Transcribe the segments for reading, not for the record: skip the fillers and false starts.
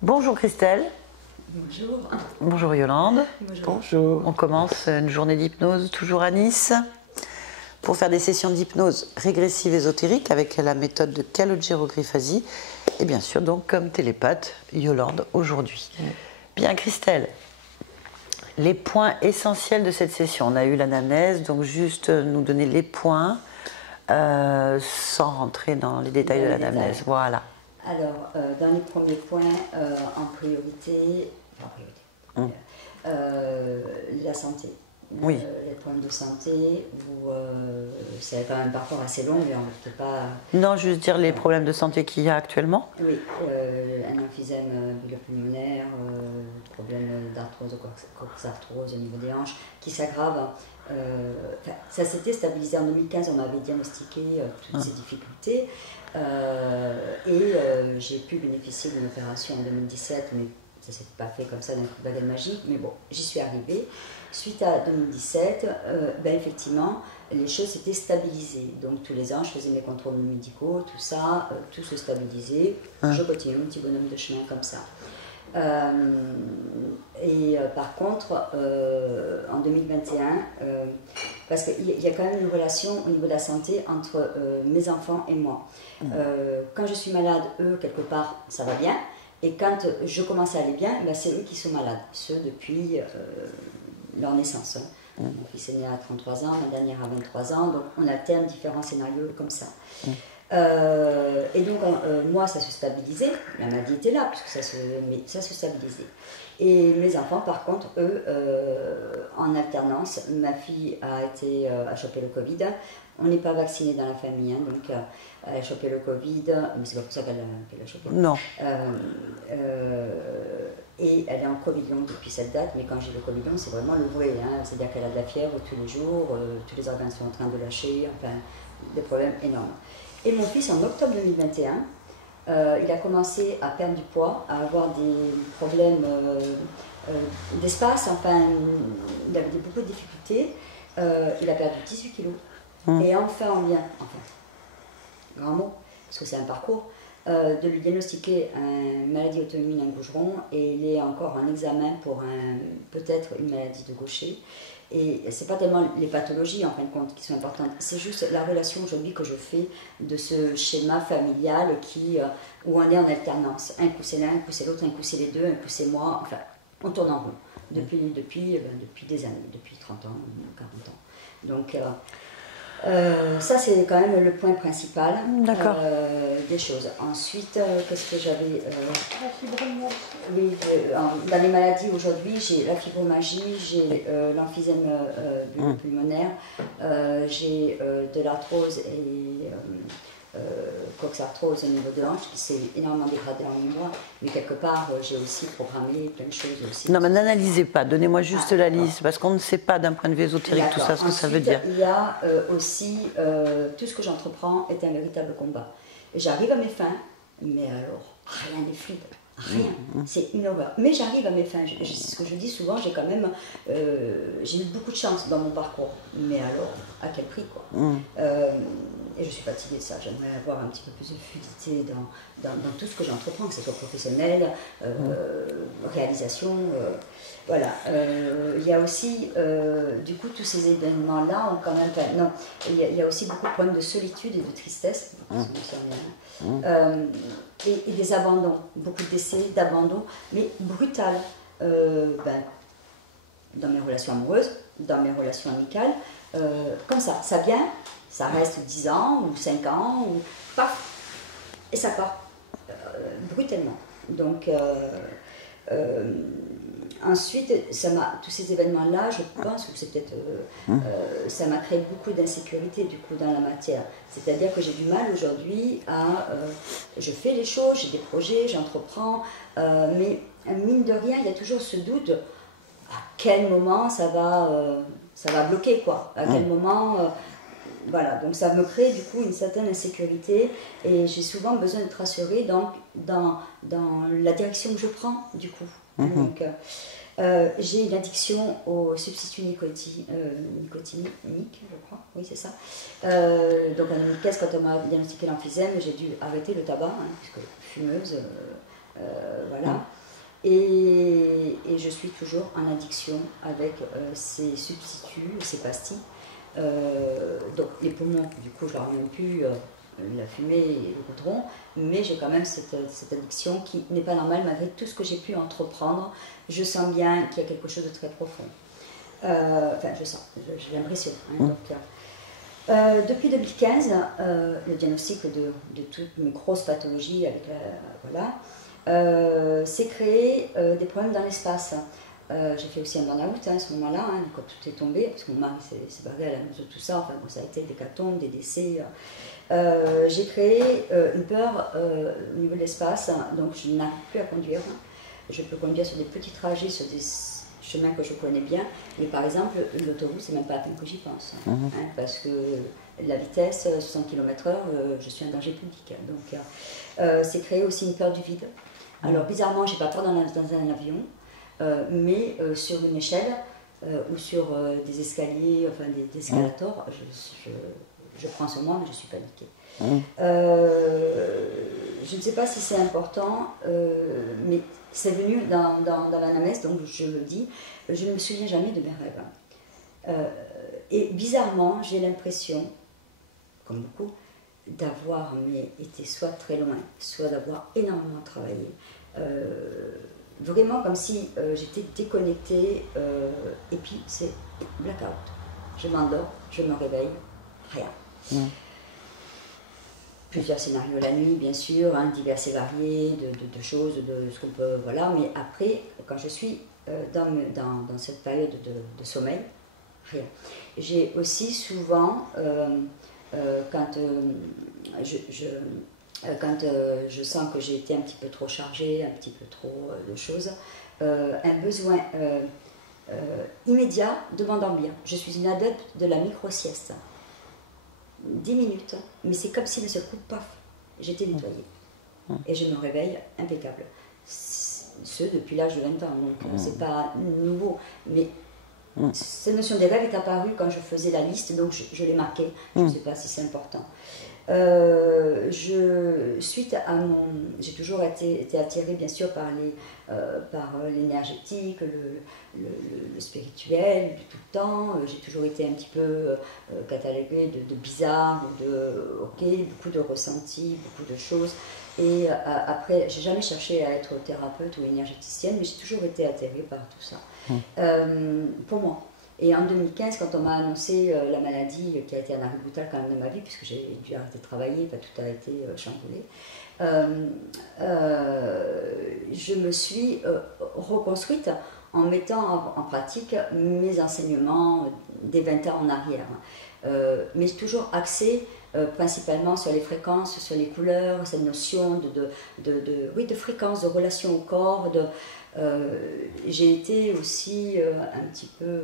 Bonjour Christelle. Bonjour. Bonjour Yolande. Bonjour. Bonjour. On commence une journée d'hypnose toujours à Nice pour faire des sessions d'hypnose régressive ésotérique avec la méthode de Calogero-Grifasi et bien sûr donc comme télépathe Yolande aujourd'hui. Bien Christelle, les points essentiels de cette session. On a eu l'anamnèse, donc juste nous donner les points sans rentrer dans les détails de l'anamnèse. Voilà. Alors, dans les premiers points, en priorité, la santé. Oui. Les problèmes de santé, c'est quand même un parcours assez long, mais on ne peut pas... Non, juste dire les problèmes de santé qu'il y a actuellement. Oui, un emphysème pulmonaire, problème d'arthrose, coxarthrose au niveau des hanches, qui s'aggrave. Ça s'était stabilisé en 2015, on avait diagnostiqué toutes ces difficultés. J'ai pu bénéficier d'une opération en 2017, mais ça ne s'est pas fait comme ça d'un coup de baguette magique, mais bon, j'y suis arrivée. Suite à 2017, effectivement, les choses s'étaient stabilisées. Donc tous les ans, je faisais mes contrôles médicaux, tout ça, tout se stabilisait. Je continue mon petit bonhomme de chemin comme ça. Par contre, en 2021, parce qu'il y a quand même une relation au niveau de la santé entre mes enfants et moi. Quand je suis malade, eux, quelque part, ça va bien. Et quand je commence à aller bien, c'est eux qui sont malades. Ce depuis leur naissance. Mon fils est né à 33 ans, ma dernière à 23 ans. Donc on alterne différents scénarios comme ça. Moi, ça se stabilisait. La maladie était là, puisque ça se stabilisait. Et mes enfants, par contre, eux, en alternance, ma fille a chopé le Covid. On n'est pas vacciné dans la famille, hein, donc elle a chopé le Covid, mais c'est pas pour ça qu'elle a chopé. Non. Et elle est en Covid long depuis cette date, mais quand j'ai le Covid long, c'est vraiment le vrai. Hein, c'est-à-dire qu'elle a de la fièvre tous les jours, tous les organes sont en train de lâcher, enfin, des problèmes énormes. Et mon fils, en octobre 2021, il a commencé à perdre du poids, à avoir des problèmes d'espace, enfin, il avait beaucoup de difficultés. Il a perdu 18 kilos. Et enfin, grand mot, parce que c'est un parcours, de lui diagnostiquer une maladie auto-immune, un gaucheron, et il est encore en examen pour peut-être une maladie de Gaucher. Et c'est pas tellement les pathologies en fin de compte qui sont importantes, c'est juste la relation aujourd'hui que je fais de ce schéma familial où on est en alternance. Un coup c'est l'un, un coup c'est l'autre, un coup c'est les deux, un coup c'est moi, enfin on tourne en rond depuis des années, depuis 30 ans, 40 ans. Donc ça c'est quand même le point principal des choses. Ensuite, qu'est-ce que j'avais La fibromyalgie. Oui, dans les maladies aujourd'hui, j'ai la fibromyalgie, j'ai l'emphysème pulmonaire, j'ai de l'arthrose et coxarthrose au niveau de l'hanche qui s'est énormément dégradé en 8 mois, mais quelque part j'ai aussi programmé plein de choses aussi. Non mais n'analysez pas, donnez-moi juste la liste, parce qu'on ne sait pas d'un point de vue ésotérique tout ça, ce que ça veut dire. Il y a aussi, tout ce que j'entreprends est un véritable combat. J'arrive à mes fins, mais alors rien n'est fluide. Rien, c'est une horreur. Mais j'arrive à mes fins. Ce que je dis souvent, j'ai eu beaucoup de chance dans mon parcours. Mais alors, à quel prix quoi. Et je suis fatiguée de ça. J'aimerais avoir un petit peu plus de fluidité dans tout ce que j'entreprends, que ce soit professionnel, réalisation. Voilà. Il y a aussi, du coup, tous ces événements-là ont quand même... Non, il y a aussi beaucoup de problèmes de solitude et de tristesse. Et des abandons, beaucoup de décès, d'abandons, mais brutal. Dans mes relations amoureuses, dans mes relations amicales, comme ça vient, ça reste 10 ans ou 5 ans, ou paf, et ça part brutalement. Donc, ensuite, tous ces événements-là, je pense que c'est peut-être, ça m'a créé beaucoup d'insécurité du coup dans la matière. C'est-à-dire que j'ai du mal aujourd'hui je fais les choses, j'ai des projets, j'entreprends, mais mine de rien, il y a toujours ce doute à quel moment ça va bloquer quoi, à quel moment. Voilà, donc ça me crée du coup une certaine insécurité et j'ai souvent besoin d'être rassurée dans la direction que je prends du coup. Donc, j'ai une addiction aux substituts nicotiniques, je crois, oui c'est ça. Donc en 2015, quand on m'a diagnostiqué l'emphysème, j'ai dû arrêter le tabac, puisque fumeuse, voilà. Et je suis toujours en addiction avec ces substituts, ces pastilles. Donc les poumons, du coup, je leur reviens plus la fumée et le goudron, mais j'ai quand même cette addiction qui n'est pas normale malgré tout ce que j'ai pu entreprendre. Je sens bien qu'il y a quelque chose de très profond. Enfin, je sens, j'ai l'impression. Hein, donc, depuis 2015, le diagnostic de toutes mes grosses pathologies avec voilà, c'est créé des problèmes dans l'espace. J'ai fait aussi un burn-out à ce moment-là, hein, quand tout est tombé, parce que mon mari s'est barré à la cause de tout ça, enfin bon, ça a été des hécatombes, des décès. J'ai créé une peur au niveau de l'espace, donc je n'arrive plus à conduire. Je peux conduire sur des petits trajets, sur des chemins que je connais bien, mais par exemple, l'autoroute, c'est même pas la peine que j'y pense, hein, parce que la vitesse, 60 km/h, je suis un danger public. Donc, c'est créé aussi une peur du vide. Alors, bizarrement, j'ai pas peur dans un avion, mais sur une échelle ou sur des escaliers, enfin des escalators, je prends sur moi, mais je suis paniquée. Je ne sais pas si c'est important, mais c'est venu dans l'anamnèse, donc je le dis, je ne me souviens jamais de mes rêves. Et bizarrement, j'ai l'impression, comme beaucoup, d'avoir été soit très loin, soit d'avoir énormément travaillé. Vraiment comme si j'étais déconnectée, et puis c'est blackout. Je m'endors, je me réveille, rien. Plusieurs scénarios la nuit, bien sûr, hein, divers et variés, de choses, de ce qu'on peut, voilà. Mais après, quand je suis dans cette période de sommeil, rien. J'ai aussi souvent, quand je sens que j'ai été un petit peu trop chargée, un petit peu trop de choses, un besoin immédiat de m'endormir. Je suis une adepte de la micro-sieste. 10 minutes, mais c'est comme si de ce coup, paf, j'étais nettoyée. Et je me réveille impeccable. Ce depuis l'âge de 20 ans, donc c'est pas nouveau. Mais cette notion des rêves est apparue quand je faisais la liste, donc je l'ai marquée. Je ne sais pas si c'est important. J'ai toujours été attirée bien sûr par l'énergétique, le spirituel, du tout le temps. J'ai toujours été un petit peu cataloguée de bizarre, beaucoup de ressentis, beaucoup de choses. Et après, j'ai jamais cherché à être thérapeute ou énergéticienne, mais j'ai toujours été attirée par tout ça. Pour moi. Et en 2015, quand on m'a annoncé la maladie qui a été un arrêt brutal quand même de ma vie, puisque j'ai dû arrêter de travailler, tout a été chamboulé, je me suis reconstruite en mettant en pratique mes enseignements des 20 ans en arrière. Mais toujours axé principalement sur les fréquences, sur les couleurs, cette notion de fréquence, de relation au corps. J'ai été aussi un petit peu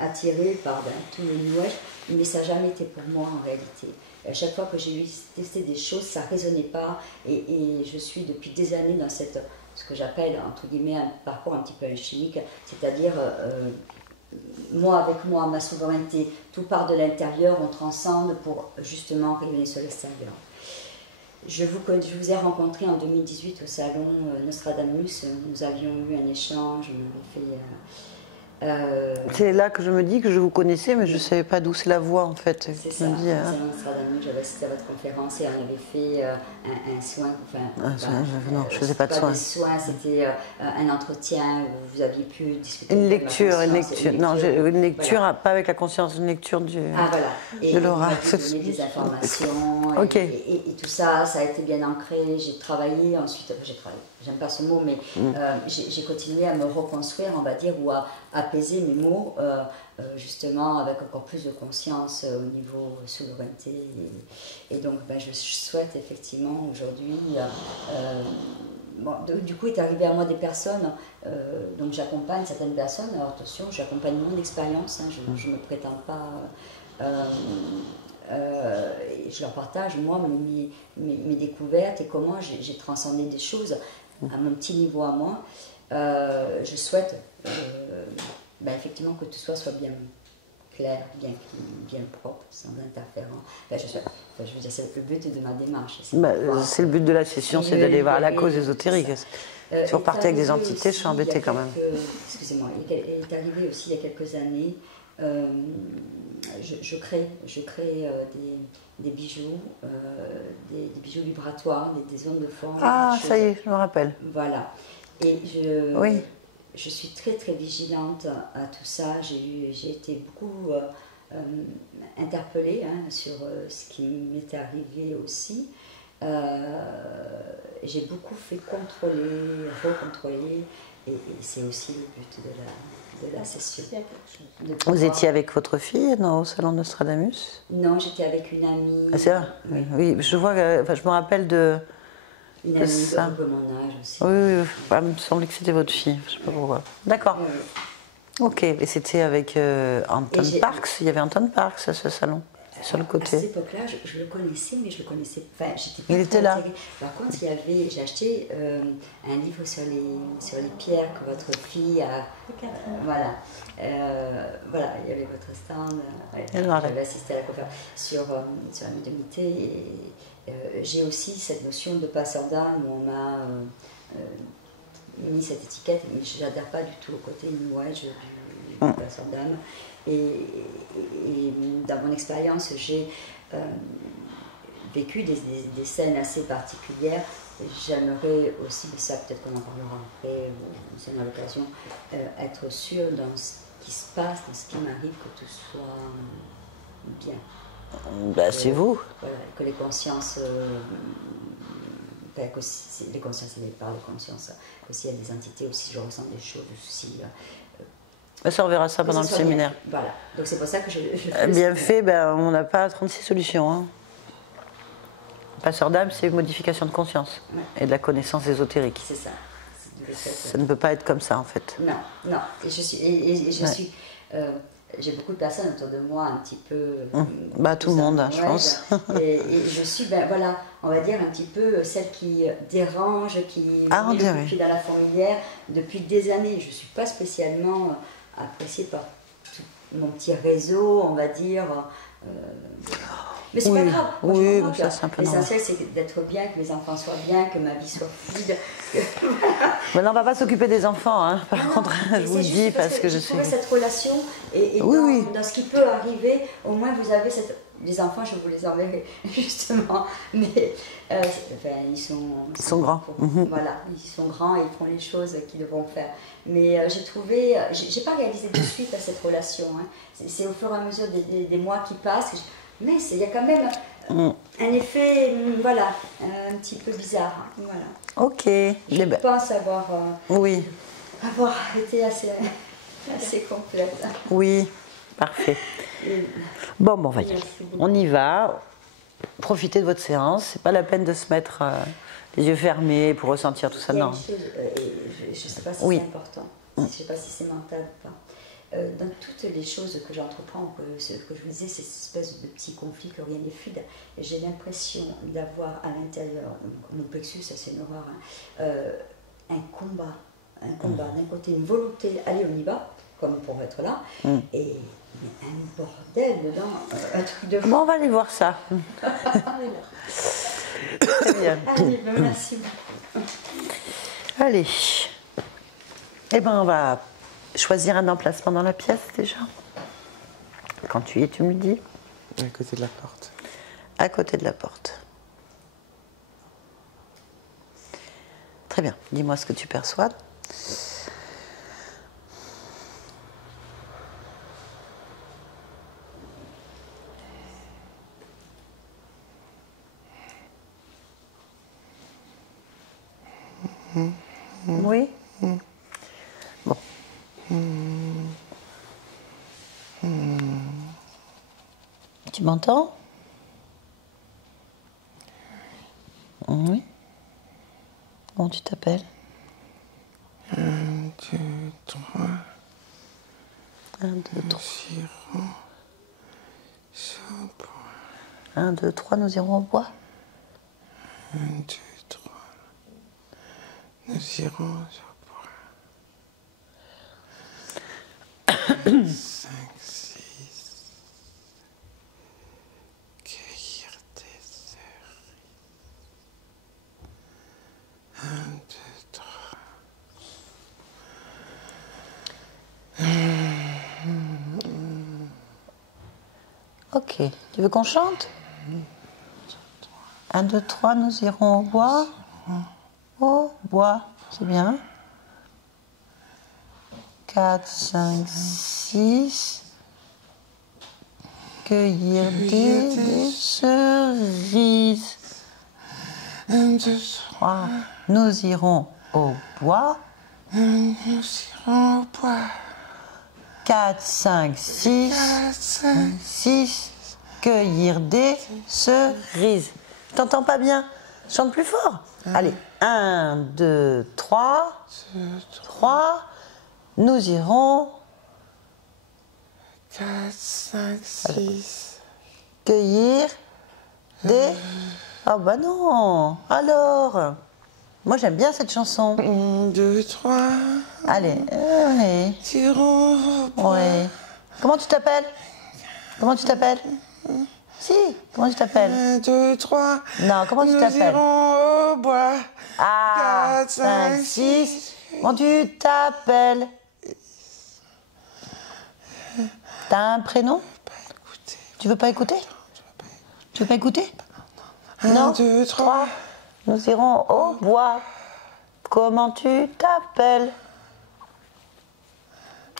attirée par tout le New Age, mais ça n'a jamais été pour moi en réalité. À chaque fois que j'ai testé des choses, ça ne résonnait pas, et je suis depuis des années dans ce que j'appelle entre guillemets un parcours un petit peu alchimique, c'est-à-dire moi avec moi, ma souveraineté, tout part de l'intérieur, on transcende pour justement rayonner sur l'extérieur. Je vous ai rencontré en 2018 au salon Nostradamus, nous avions eu un échange, on avait fait... C'est là que je me dis que je vous connaissais, mais je ne savais pas d'où c'est la voix en fait. C'est ça, Nostradamus, j'avais assisté à votre conférence et on avait fait un soin. Non, je ne faisais pas de soin. C'était un entretien où vous aviez pu discuter. Une lecture. Non, une lecture, voilà. Pas avec la conscience, une lecture de l'aura. Vous avez donné des informations et tout ça, ça a été bien ancré. J'ai travaillé ensuite, j'aime pas ce mot, mais j'ai continué à me reconstruire, on va dire, ou à apaiser mes mots, justement avec encore plus de conscience au niveau souveraineté. Et donc je souhaite effectivement aujourd'hui, du coup est arrivé à moi des personnes, donc j'accompagne certaines personnes, alors attention, j'accompagne mon expérience, hein, je ne me prétends pas... je leur partage moi mes découvertes et comment j'ai transcendé des choses à mon petit niveau à moi. Je souhaite effectivement que tout soit bien clair, bien propre, sans interférence. Je veux dire, c'est le but de ma démarche. C'est le but de la session, c'est d'aller voir la cause ésotérique. Si vous repartez avec des entités, aussi, je suis embêtée quand même. Excusez-moi, il est arrivé aussi il y a quelques années, je crée des bijoux, des bijoux vibratoires, des ondes de forme. Ah, ça y est, je me rappelle. Voilà. Et je suis très très vigilante à tout ça. J'ai été beaucoup interpellée sur ce qui m'était arrivé aussi. J'ai beaucoup fait contrôler, recontrôler, et c'est aussi le but de la session. Vous étiez avec votre fille au salon Nostradamus? Non, j'étais avec une amie. Ah, c'est vrai? Oui, je vois, je me rappelle de. Une amie de mon âge aussi. Oui, il me semblait que c'était votre fille, je ne sais pas pourquoi. D'accord. Ok, et c'était avec Anton Parks, il y avait Anton Parks à ce salon, sur le côté. À cette époque-là, je le connaissais, mais je le connaissais. Enfin, j'étais pas. Il était là. Par contre, j'ai acheté un livre sur les pierres que votre fille a. Voilà. Voilà, il y avait votre stand. J'avais assisté à la conférence sur la médiumnité. Et j'ai aussi cette notion de passeur d'âme où on m'a mis cette étiquette, mais je n'adhère pas du tout au côté New Age du passeur d'âme. Et dans mon expérience, j'ai vécu des scènes assez particulières. J'aimerais aussi, mais ça peut-être qu'on en parlera après, ou c'est dans l'occasion, être sûre dans ce qui se passe, dans ce qui m'arrive, que tout soit bien. C'est vous. Voilà, que les consciences, les consciences, les parts de conscience, que s'il y a des entités, ou si je ressens des choses, aussi. Ça, on verra ça pendant le séminaire. Bien. Voilà, donc c'est pour ça que je bien fait, on n'a pas 36 solutions. Hein. Passeur d'âme, c'est une modification de conscience et de la connaissance ésotérique. C'est ça. Ça ne peut pas être comme ça, en fait. Non. Et je suis. J'ai beaucoup de personnes autour de moi un petit peu. Tout le monde, je pense. Et je suis, voilà, on va dire un petit peu celle qui dérange, qui est depuis dans la fourmilière depuis des années. Je ne suis pas spécialement appréciée par tout mon petit réseau, on va dire. Mais c'est pas grave. Moi, ça c'est un peu l'essentiel, c'est d'être bien, que mes enfants soient bien, que ma vie soit fluide. Maintenant, on ne va pas s'occuper des enfants, hein. Par contre, je vous le dis parce que je suis. Cette relation et dans ce qui peut arriver, au moins vous avez cette. Les enfants, je vous les enverrai justement, mais ils sont grands. Voilà, ils sont grands et ils font les choses qu'ils devront faire. Mais j'ai trouvé, j'ai pas réalisé de suite à cette relation. Hein. C'est au fur et à mesure des mois qui passent. Mais il y a quand même un effet, voilà, un petit peu bizarre. Voilà. Ok. Je pense avoir été assez complète. Oui, parfait. Bon, on y va. Profitez de votre séance. C'est pas la peine de se mettre les yeux fermés pour ressentir tout ça. Non. Je ne sais pas si c'est important. Je ne sais pas si c'est mental ou pas. Dans toutes les choses que j'entreprends, ce que je vous disais, c'est cette espèce de petit conflit que rien n'est fluide. J'ai l'impression d'avoir à l'intérieur, mon plexus, ça c'est une horreur, un combat. D'un côté, une volonté, allez, on y va, comme pour être là, et un bordel dedans, un truc de fou. Bon, on va aller voir ça. Très bien. Allez, merci beaucoup. Allez. On va choisir un emplacement dans la pièce déjà. Quand tu y es, tu me le dis. À côté de la porte. À côté de la porte. Très bien. Dis-moi ce que tu perçois. Oui. Bon. Tu m'entends? Oui. Comment tu t'appelles? 1, 2, 3. 1, 2, 3. 1, 2, 3, nous irons au bois. 1, 2, 3. Nous irons au bois. 5, 6. 1, 2, 3. Ok. Tu veux qu'on chante? 1, 2, 3, nous irons au bois. Au bois, c'est bien. 4, 5, 6. Cueillir des cerises. 1, 2, 3. Nous irons au bois. nous irons au bois. 4, 5, 6. 4, 5, 6. Cueillir des cerises. Je t'entends pas bien. Chante plus fort. Allez. 1, 2, 3. 3. Nous irons 4, 5, 6. cueillir des... Ah bah non. Alors, moi j'aime bien cette chanson. 1, 2, 3. Allez. Ouais. Nous irons au bois. Ouais. Comment tu t'appelles? Comment tu t'appelles? Si. Comment tu t'appelles? 1, 2, 3. Non, comment tu Nous t'appelles? irons au bois. Ah, 4, 5, 5, 6. Comment tu t'appelles? T'as un prénom? Tu veux pas écouter? Tu veux pas écouter? 1, 2, 3. Nous irons au bois. Comment tu t'appelles?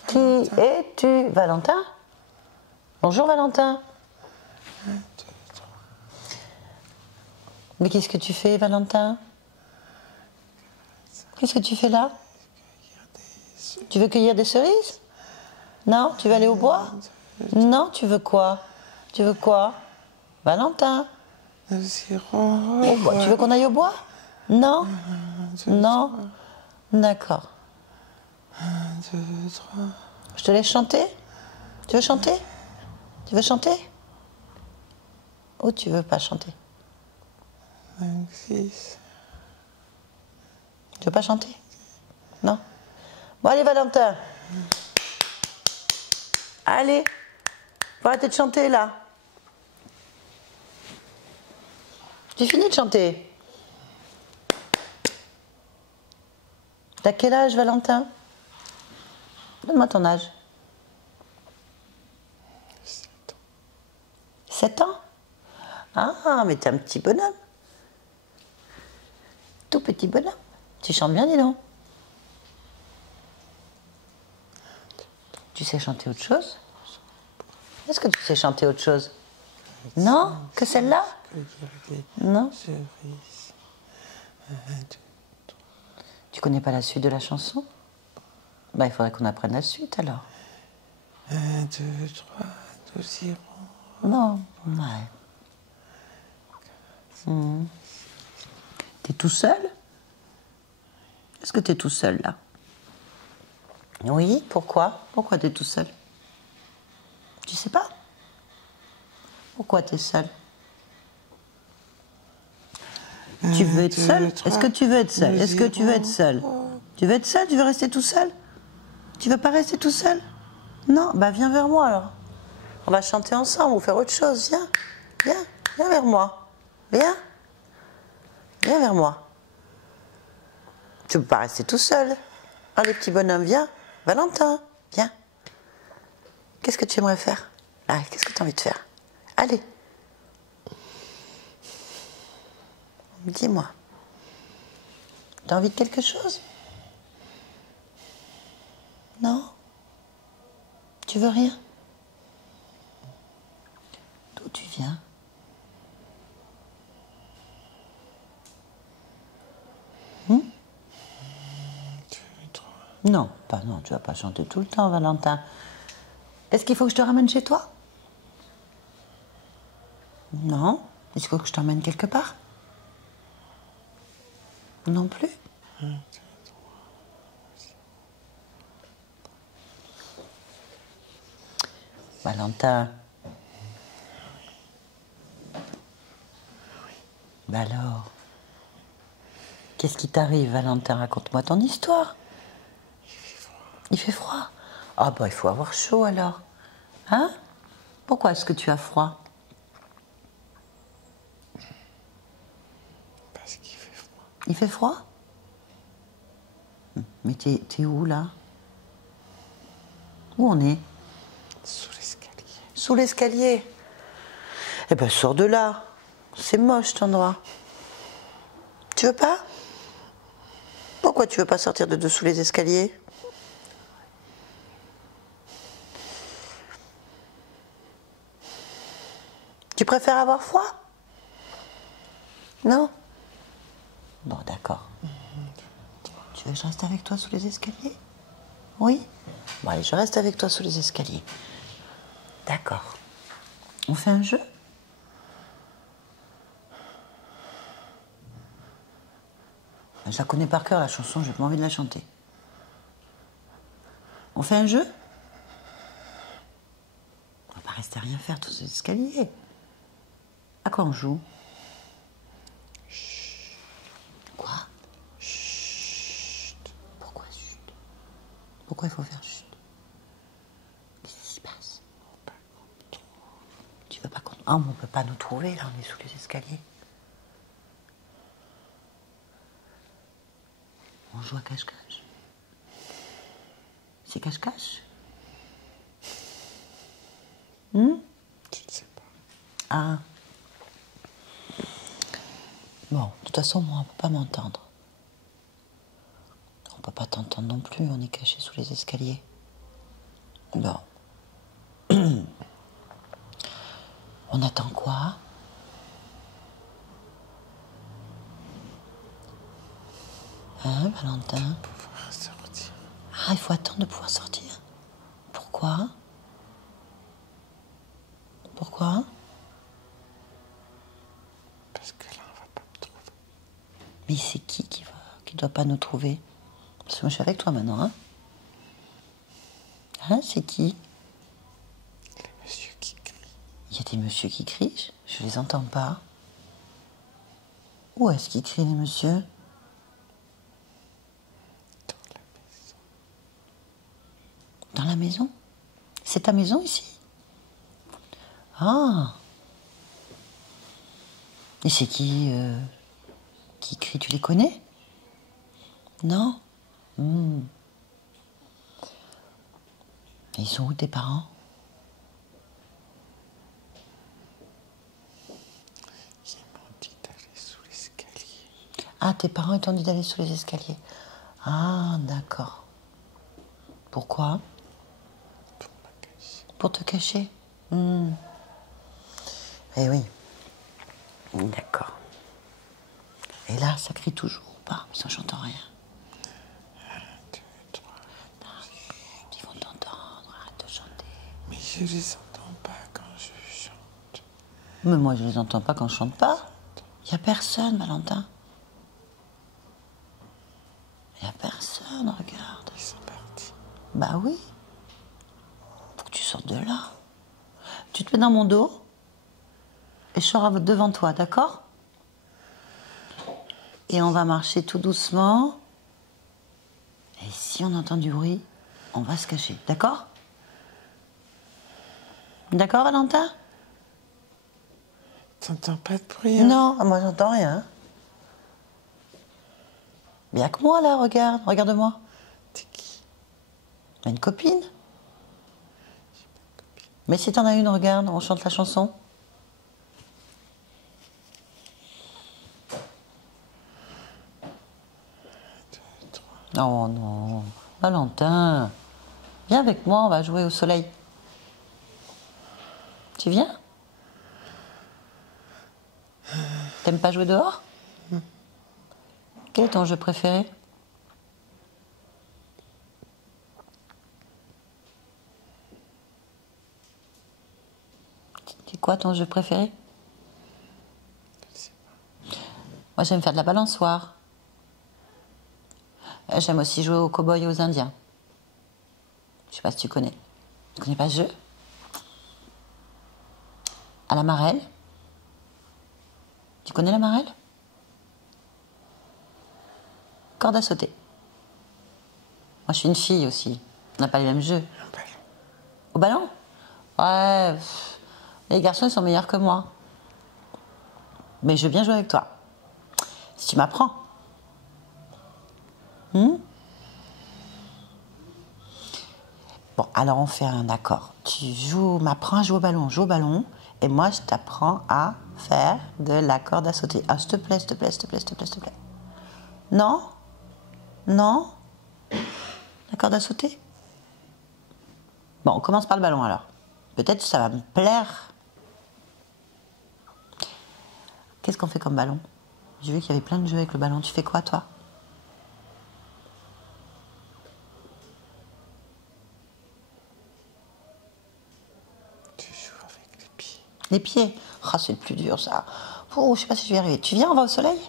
Qui es-tu? Valentin? Bonjour Valentin. Mais qu'est-ce que tu fais Valentin? Qu'est-ce que tu fais là? Tu veux cueillir des cerises? Non? Tu veux aller au bois? Non, tu veux quoi? Tu veux quoi? Valentin? Nous irons Au bois. Tu veux qu'on aille au bois? Non? Non? D'accord. 1, 2, 3. Je te laisse chanter? Tu veux chanter? Tu veux chanter? Ou tu veux pas chanter? 5, 6. Tu veux pas chanter? Non? Bon allez Valentin. Allez. Faut arrêter de chanter là. J'ai fini de chanter. T'as quel âge Valentin? Donne-moi ton âge. 7 ans? Ah, mais t'es un petit bonhomme. Tout petit bonhomme. Tu chantes bien, dis donc. Tu sais chanter autre chose? Est-ce que tu sais chanter autre chose? Non? Que celle-là? Non? Cerises. Tu connais pas la suite de la chanson? Bah, il faudrait qu'on apprenne la suite alors. 1, 2, 3. Nous irons. Non, ouais. T'es tout seul? Est-ce que t'es tout seul là? Oui, pourquoi? Pourquoi t'es tout seul? Tu sais pas? Pourquoi t'es seul? Tu veux être seul? Est-ce que tu veux être seul? Est-ce que tu veux être seul? Tu veux être seul? Tu veux rester tout seul? Tu veux pas rester tout seul? Non? Bah viens vers moi alors. On va chanter ensemble ou faire autre chose. Viens, viens, viens vers moi. Viens. Viens vers moi. Tu peux pas rester tout seul. Allez, petit bonhomme, viens. Valentin, viens. Qu'est-ce que tu aimerais faire? Allez, qu'est-ce que tu as envie de faire? Allez. Dis-moi. Tu as envie de quelque chose? Non? Tu veux rien? D'où tu viens? Non, pas non, tu vas pas chanter tout le temps, Valentin. Est-ce qu'il faut que je te ramène chez toi? Non. Est-ce qu'il faut que je t'emmène quelque part? Non plus. Valentin. Bah alors, qu'est-ce qui t'arrive, Valentin? Raconte-moi ton histoire. Il fait froid. Ah bah il faut avoir chaud alors. Hein? Pourquoi est-ce que tu as froid? Parce qu'il fait froid. Il fait froid? Mais t'es où, là? Où on est? Sous l'escalier. Sous l'escalier. Eh ben, sors de là. C'est moche, cet endroit. Tu veux pas? Pourquoi tu veux pas sortir de dessous les escaliers? Tu préfères avoir froid? Non? Bon, d'accord. Tu veux que je reste avec toi sous les escaliers? Oui? Bon, allez, je reste avec toi sous les escaliers. D'accord. On fait un jeu? Je la connais par cœur, la chanson, j'ai pas envie de la chanter. On fait un jeu? On va pas rester à rien faire tous ces escaliers. À quoi on joue? Quoi? Chut. Pourquoi chut? Pourquoi il faut faire chut? Qu'est-ce qui se passe? Tu veux pas qu'on... Ah, mais on peut pas nous trouver, là, on est sous les escaliers. On joue à cache-cache. C'est cache-cache? Je ne sais pas. Ah. Bon, de toute façon, moi, on peut pas m'entendre. On peut pas t'entendre non plus, on est caché sous les escaliers. Bon. On attend quoi? Hein, Valentin? Pouvoir sortir. Ah, il faut attendre de pouvoir sortir. Pourquoi? Pourquoi? Parce que là, on va pas me trouver. Mais c'est qui doit pas nous trouver? Parce que moi, je suis avec toi maintenant, hein? Hein, c'est qui? Les messieurs qui crient. Il y a des messieurs qui crient, je les entends pas. Où est-ce qu'ils crient, les messieurs? Dans la maison. Dans la maison? C'est ta maison ici? Ah! Et c'est qui crie? Tu les connais? Non? Hmm. Et ils sont où tes parents? Ils m'ont dit d'aller sous l'escalier. Ah, tes parents ils t'ont dit d'aller sous les escaliers. Ah, d'accord. Pourquoi? Pour me cacher. Pour te cacher? Hmm. Eh oui. D'accord. Et là, ça crie toujours ou pas? Ça, j'entends rien. 1, 2, 3. Ils vont t'entendre, arrête de chanter. Mais je les entends pas quand je chante. Mais moi, je les entends pas quand je chante pas. Il y a personne, Valentin. Il y a personne, regarde. Ils sont partis. Bah oui. Faut que tu sortes de là. Tu te mets dans mon dos et je sors devant toi, d'accord? Et on va marcher tout doucement. Et si on entend du bruit, on va se cacher, d'accord? D'accord, Valentin? T'entends pas de bruit, hein? Non, moi j'entends rien. Bien que moi là, regarde, regarde-moi. T'es qui? T'as une copine? Mais si t'en as une, regarde, on chante la chanson. Oh non, Valentin, viens avec moi, on va jouer au soleil. Tu viens? T'aimes pas jouer dehors? Quel est ton jeu préféré? C'est quoi ton jeu préféré? Je sais pas. Moi j'aime faire de la balançoire. J'aime aussi jouer aux cow-boys et aux indiens. Je sais pas si tu connais. Tu connais pas ce jeu? À la marelle? Tu connais la marelle? Corde à sauter. Moi je suis une fille aussi. On n'a pas les mêmes jeux. Un ballon. Au ballon? Ouais. Les garçons ils sont meilleurs que moi. Mais je veux bien jouer avec toi. Si tu m'apprends. Alors on fait un accord. Tu m'apprends à jouer au ballon, et moi je t'apprends à faire de la corde à sauter. Ah, s'il te plaît, s'il te plaît, s'il te plaît, s'il te plaît, s'il te plaît. Non? Non? La corde à sauter? Bon, on commence par le ballon alors. Peut-être que ça va me plaire. Qu'est-ce qu'on fait comme ballon? J'ai vu qu'il y avait plein de jeux avec le ballon. Tu fais quoi, toi? Tu joues avec les pieds. Les pieds? Oh, c'est le plus dur, ça. Oh, je sais pas si je vais y arriver. Tu viens, on va au soleil?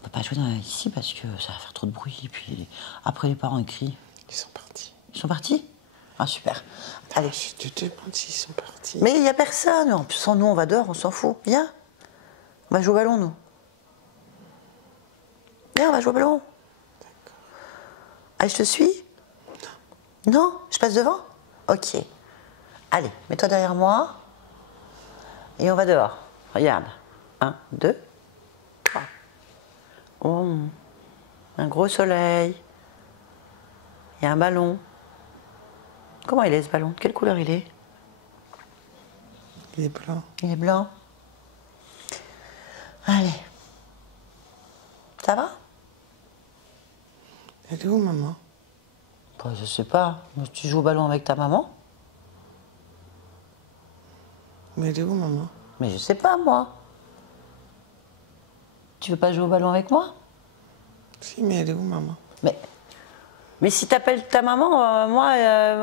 On peut pas jouer ici parce que ça va faire trop de bruit. Et puis après, les parents ils crient. Ils sont partis. Ils sont partis? Ah, super. Allez. Je te demande s'ils sont partis. Mais il n'y a personne. En plus, nous, on va dehors, on s'en fout. Viens. On va jouer au ballon, nous. Viens, on va jouer au ballon. D'accord. Allez, je te suis? Non. Je passe devant? Ok. Allez, mets-toi derrière moi. Et on va dehors. Regarde. 1, 2, 3. Oh, un gros soleil. Il y a un ballon. Comment il est, ce ballon? Quelle couleur il est? Il est blanc. Il est blanc. Allez. Ça va? Elle est où, maman? Bah, je sais pas. Tu joues au ballon avec ta maman? Mais elle est où, maman? Mais je sais pas, moi. Tu veux pas jouer au ballon avec moi? Si, mais elle est où, maman? Mais si t'appelles ta maman, moi,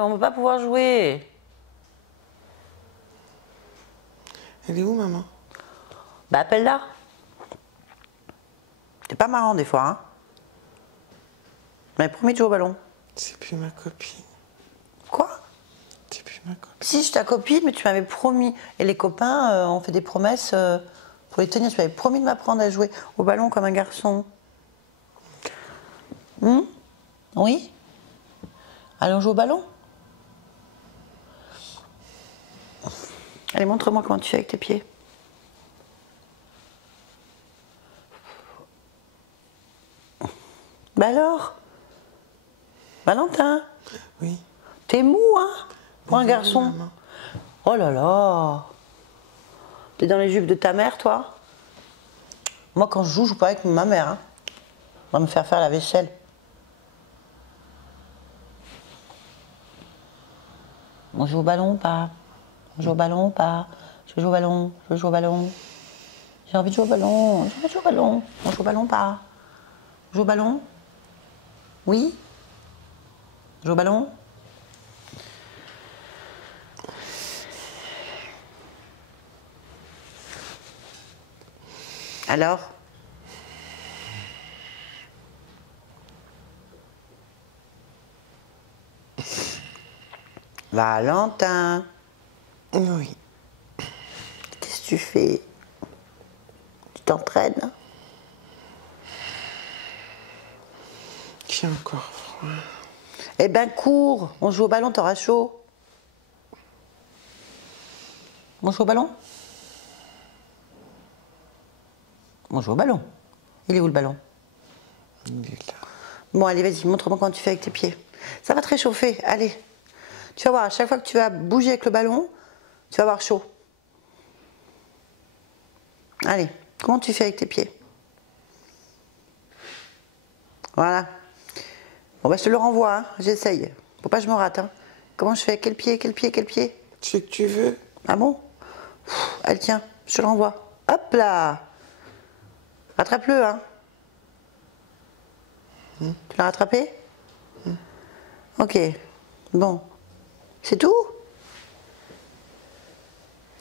on va pas pouvoir jouer. Elle est où, maman? Bah, appelle-la. C'est pas marrant, des fois, hein. Mais promis de jouer au ballon. C'est plus ma copine. Quoi? C'est plus ma copine. Si, je ta copine, mais tu m'avais promis. Et les copains, on fait des promesses pour les tenir. Tu m'avais promis de m'apprendre à jouer au ballon comme un garçon. Oui? Allons jouer au ballon? Allez, montre-moi comment tu fais avec tes pieds. Bah alors? Valentin? Oui. T'es mou, hein? Pour un garçon. Maman. Oh là là! T'es dans les jupes de ta mère, toi? Moi, quand je joue pas avec ma mère, hein. On va me faire la vaisselle. On joue au ballon ou pas? On joue au ballon ou pas? Je joue au ballon, je joue au ballon. J'ai envie de jouer au ballon, j'ai envie de jouer au ballon. On joue au ballon ou pas? On joue au ballon? Oui? On joue au ballon? Alors? Valentin, Oui. qu'est-ce que tu fais? Tu t'entraînes? J'ai encore froid. Eh ben cours, on joue au ballon, t'auras chaud. On joue au ballon? On joue au ballon. Il est où le ballon? Il est là. Bon, allez, vas-y, montre-moi comment tu fais avec tes pieds. Ça va te réchauffer, allez. Tu vas voir, à chaque fois que tu vas bouger avec le ballon, tu vas avoir chaud. Allez, comment tu fais avec tes pieds? Voilà. Bon, bah, je te le renvoie, hein. J'essaye. Faut pas que je me rate, hein. Comment je fais? Quel pied, quel pied, quel pied? Ce que tu veux. Ah bon? Allez, tiens, je te le renvoie. Hop là! Rattrape-le, hein. Tu l'as rattrapé? Ok. Bon. C'est tout?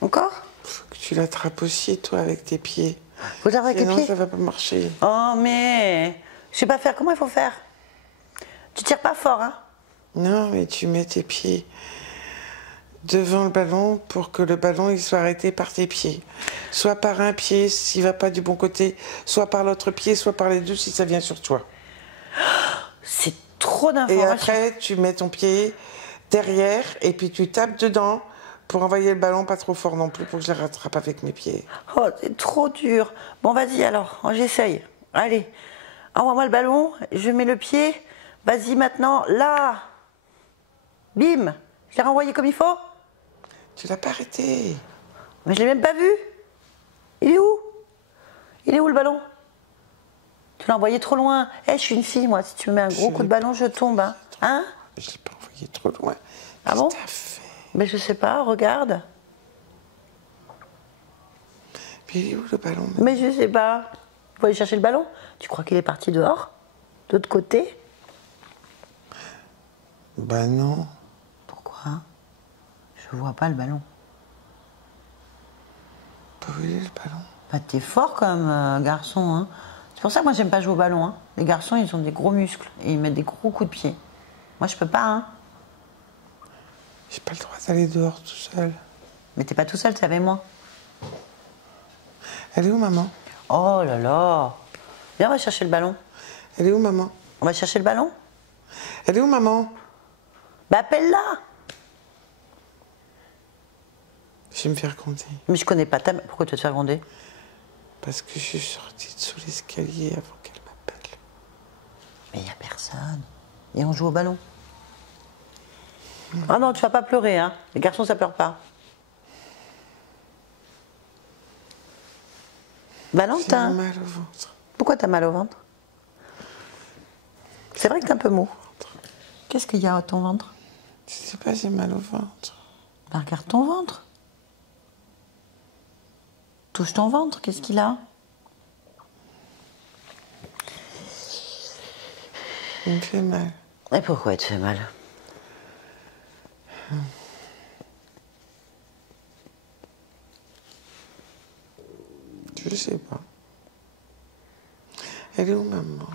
Encore? Faut que tu l'attrapes aussi, toi, avec tes pieds. Faut l'attraper avec les Sinon, pieds? ça va pas marcher. Oh, mais je sais pas faire. Comment il faut faire? Tu tires pas fort, hein? Non, mais tu mets tes pieds devant le ballon pour que le ballon il soit arrêté par tes pieds. Soit par un pied s'il va pas du bon côté, soit par l'autre pied, soit par les deux si ça vient sur toi. C'est trop Et d'informations. après, tu mets ton pied derrière et puis tu tapes dedans pour envoyer le ballon pas trop fort non plus pour que je le rattrape avec mes pieds. Oh, c'est trop dur. Bon, vas-y alors, j'essaye. Allez, envoie-moi le ballon, je mets le pied. Vas-y maintenant, là. Bim. Je l'ai renvoyé comme il faut. Tu l'as pas arrêté. Mais je l'ai même pas vu. Il est où? Il est où le ballon? Tu l'as envoyé trop loin. Eh, je suis une fille, moi. Si tu me mets un gros coup de ballon, je tombe. Hein, hein? Je l'ai pas envoyé trop loin. Ah bon? Qu'est-ce que t'as fait? Mais je sais pas, regarde. Puis il est où le ballon? Mais je sais pas. Faut aller chercher le ballon. Tu crois qu'il est parti dehors? De l'autre côté? Bah non. Pourquoi? Je vois pas le ballon. Pas vu le ballon? Bah, t'es fort comme garçon, hein. C'est pour ça que moi j'aime pas jouer au ballon, hein. Les garçons, ils ont des gros muscles et ils mettent des gros coups de pied. Moi je peux pas, hein. J'ai pas le droit d'aller dehors tout seul. Mais t'es pas tout seul, t'es avec moi. Elle est où maman? Oh là là. Viens, on va chercher le ballon. Elle est où maman? On va chercher le ballon? Elle est où maman? Bah appelle-la. Je vais me faire gronder. Mais je connais pas ta... Pourquoi tu vas te faire gronder? Parce que je suis sortie de sous l'escalier avant qu'elle m'appelle. Mais y a personne. Et on joue au ballon. Ah non, tu vas pas pleurer, hein. Les garçons, ça pleure pas. J'ai Valentin, mal au ventre. pourquoi t'as mal au ventre? C'est vrai que t'es un peu mou. Qu'est-ce qu'il y a à ton ventre? Je sais pas, j'ai mal au ventre. Bah, regarde ton ventre. Touche ton ventre, qu'est-ce qu'il a? Il me fait mal. Et pourquoi il te fait mal? Je sais pas. Elle est où maman?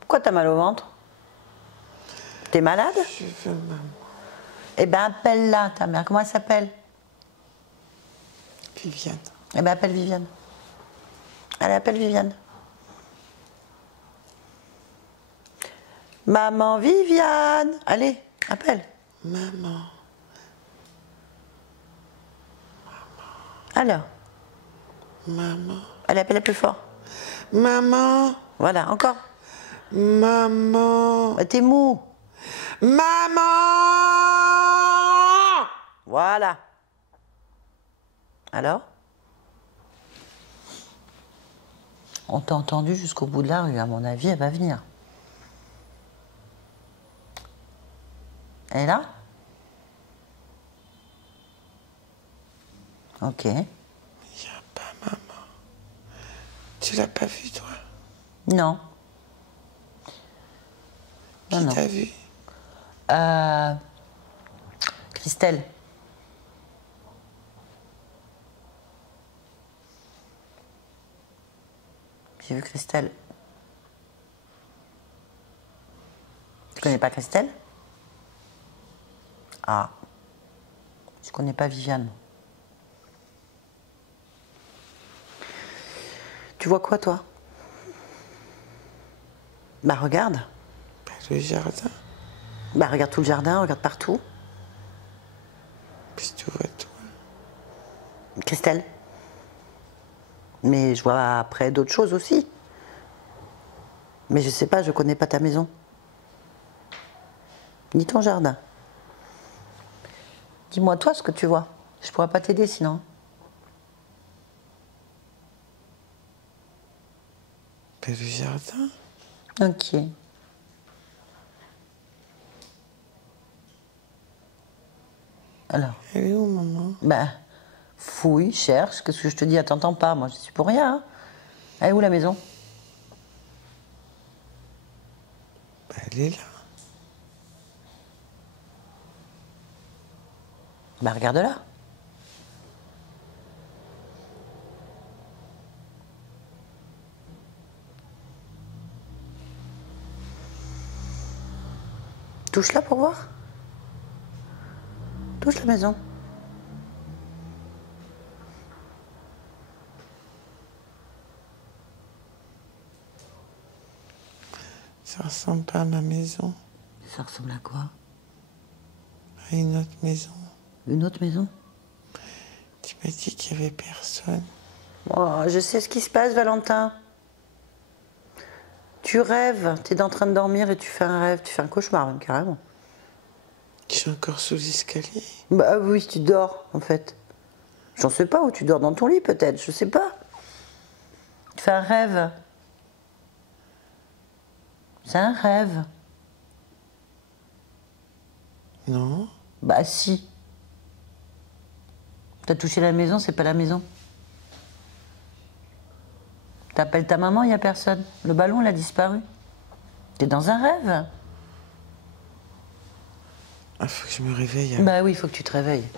Pourquoi t'as mal au ventre? T'es malade? Je veux maman. Eh ben appelle-la, ta mère. Comment elle s'appelle? Viviane. Eh ben appelle Viviane. Allez, appelle Viviane. Maman Viviane. Allez, appelle. Maman. Alors, Maman. allez, appelle plus fort. Maman. Voilà, encore. Maman. Bah, t'es mou. Maman. Voilà. Alors? On t'a entendu jusqu'au bout de la rue, à mon avis, elle va venir. Elle est là? Ok. Il n'y a pas maman. Tu l'as pas vu toi? Non. Qui Non, t'a vu? Christelle. J'ai vu Christelle. Tu connais pas Christelle? Ah. Je connais pas Viviane. Tu vois quoi, toi? Bah, regarde. Bah, le jardin. Bah, regarde tout le jardin, regarde partout. Puis tu vois toi. Christelle. Mais je vois après d'autres choses aussi. Mais je sais pas, je connais pas ta maison. Ni ton jardin. Dis-moi toi ce que tu vois. Je pourrais pas t'aider sinon. Bah, le jardin. Ok. Alors, Elle est où maman? ben, fouille, cherche. Qu'est-ce que je te dis? T'entends pas, moi je suis pour rien. Hein. Elle est où la maison? Bah, elle est là. Bah regarde-la. Touche-la pour voir. Touche la maison. Ça ressemble pas à ma maison. Ça ressemble à quoi? À une autre maison. Une autre maison? Tu m'as dit qu'il y avait personne. Oh, je sais ce qui se passe, Valentin. Tu rêves, tu es en train de dormir et tu fais un rêve, tu fais un cauchemar même carrément. Je suis encore sous l'escalier. Bah oui, tu dors en fait. J'en sais pas où tu dors, dans ton lit peut-être, je sais pas. Tu fais un rêve. C'est un rêve. Non. Bah si. T'as touché la maison, c'est pas la maison. T'appelles ta maman, il n'y a personne. Le ballon, il a disparu. T'es dans un rêve. Il faut que je me réveille. Hein. Bah oui, il faut que tu te réveilles.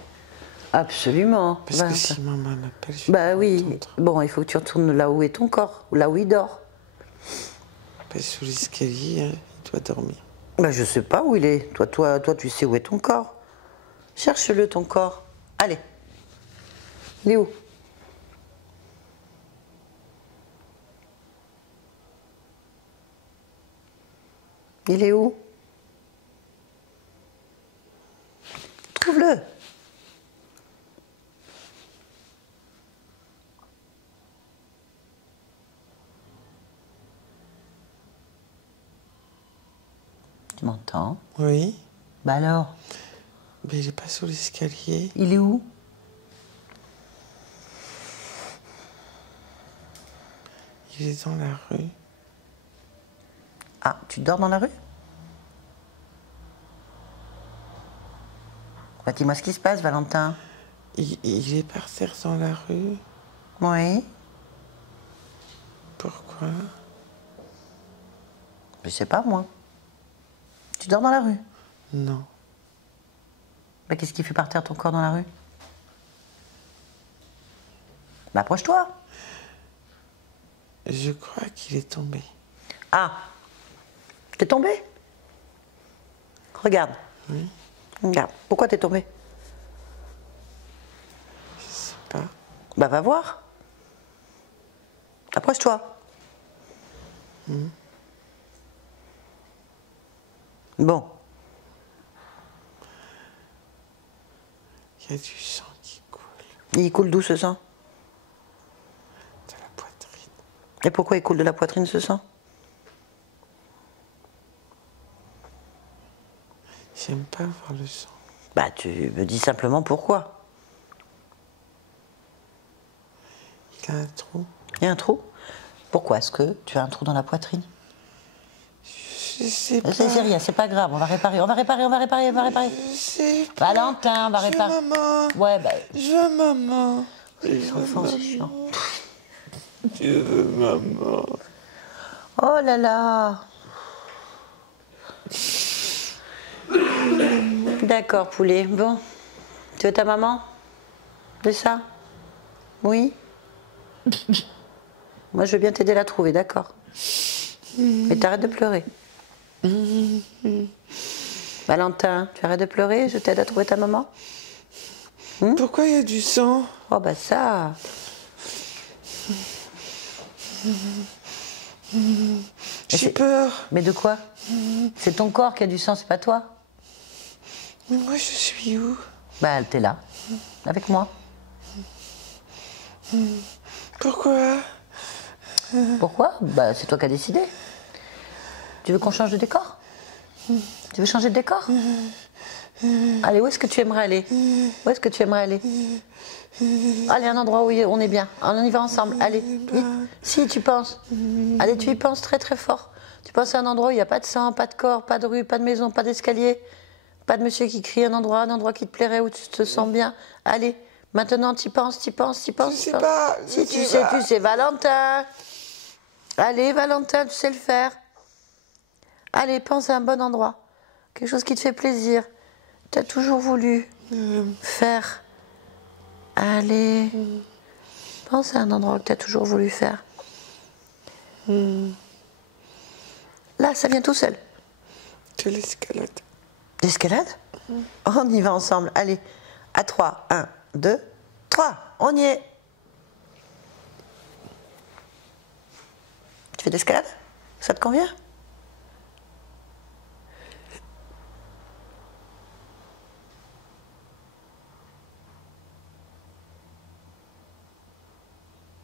Absolument. Parce que si maman m'appelle, je Bah vais oui. entendre. Bon, il faut que tu retournes là où est ton corps, là où il dort. Pas sous l'escalier, hein. Il doit dormir. Bah je sais pas où il est. Toi, tu sais où est ton corps. Cherche-le, ton corps. Allez. Il est où? Il est où? Trouve-le. Tu m'entends? Oui. Bah alors, Mais il est pas sous l'escalier. il est où? Il est dans la rue. Ah, tu dors dans la rue? Bah, dis-moi ce qui se passe, Valentin. Il est par terre dans la rue. Oui. Pourquoi? Je sais pas, moi. Tu dors dans la rue? Non. Bah, qu'est-ce qui fait par terre ton corps dans la rue? Bah, approche-toi. Je crois qu'il est tombé. Ah, t'es tombé? Regarde. Oui. Regarde. Pourquoi t'es tombé? Je sais pas. Bah, va voir. Approche-toi. Bon. Il y a du sang qui coule Il coule d'où ce sang? de la poitrine. Et pourquoi il coule de la poitrine ce sang? J'aime pas voir le sang. Bah, tu me dis simplement pourquoi. Il a un trou. Il y a un trou? Pourquoi est-ce que tu as un trou dans la poitrine? Je sais pas. C'est rien, c'est pas grave, on va réparer, on va réparer, on va réparer, on va réparer. Je sais pas. Valentin, on va Je veux réparer. maman. Ouais, bah, Je veux maman. les enfants, c'est chiant. Je veux maman. Oh là là. D'accord, poulet. Bon. Tu veux ta maman? C'est ça? Oui? Moi, je veux bien t'aider à la trouver, d'accord? Mais t'arrêtes de pleurer. Valentin, tu arrêtes de pleurer? Je t'aide à trouver ta maman? Pourquoi il y a du sang? Oh, bah ça. J'ai peur. Mais de quoi? C'est ton corps qui a du sang, c'est pas toi. Mais moi, je suis où? Bah, t'es là, avec moi. Pourquoi? Pourquoi? Bah, c'est toi qui as décidé. Tu veux qu'on change de décor? Tu veux changer de décor? Allez, où est-ce que tu aimerais aller? Où est-ce que tu aimerais aller? Allez, un endroit où on est bien. On y va ensemble. Allez, vite. Si, tu penses. Allez, tu y penses très très fort. Tu penses à un endroit où il n'y a pas de sang, pas de corps, pas de rue, pas de maison, pas d'escalier, pas de monsieur qui crie, un endroit qui te plairait, où tu te sens bien. Allez, maintenant, tu y penses, tu y penses, tu y penses. Je sais pas. Si, tu sais, Valentin. Allez, Valentin, tu sais le faire. Allez, pense à un bon endroit. Quelque chose qui te fait plaisir. Tu as toujours voulu faire. Allez. Pense à un endroit que tu as toujours voulu faire. Là, ça vient tout seul. De l'escalade. L'escalade? On y va ensemble. Allez, à 3. 1, 2, 3. On y est. Tu fais de l'escalade? Ça te convient?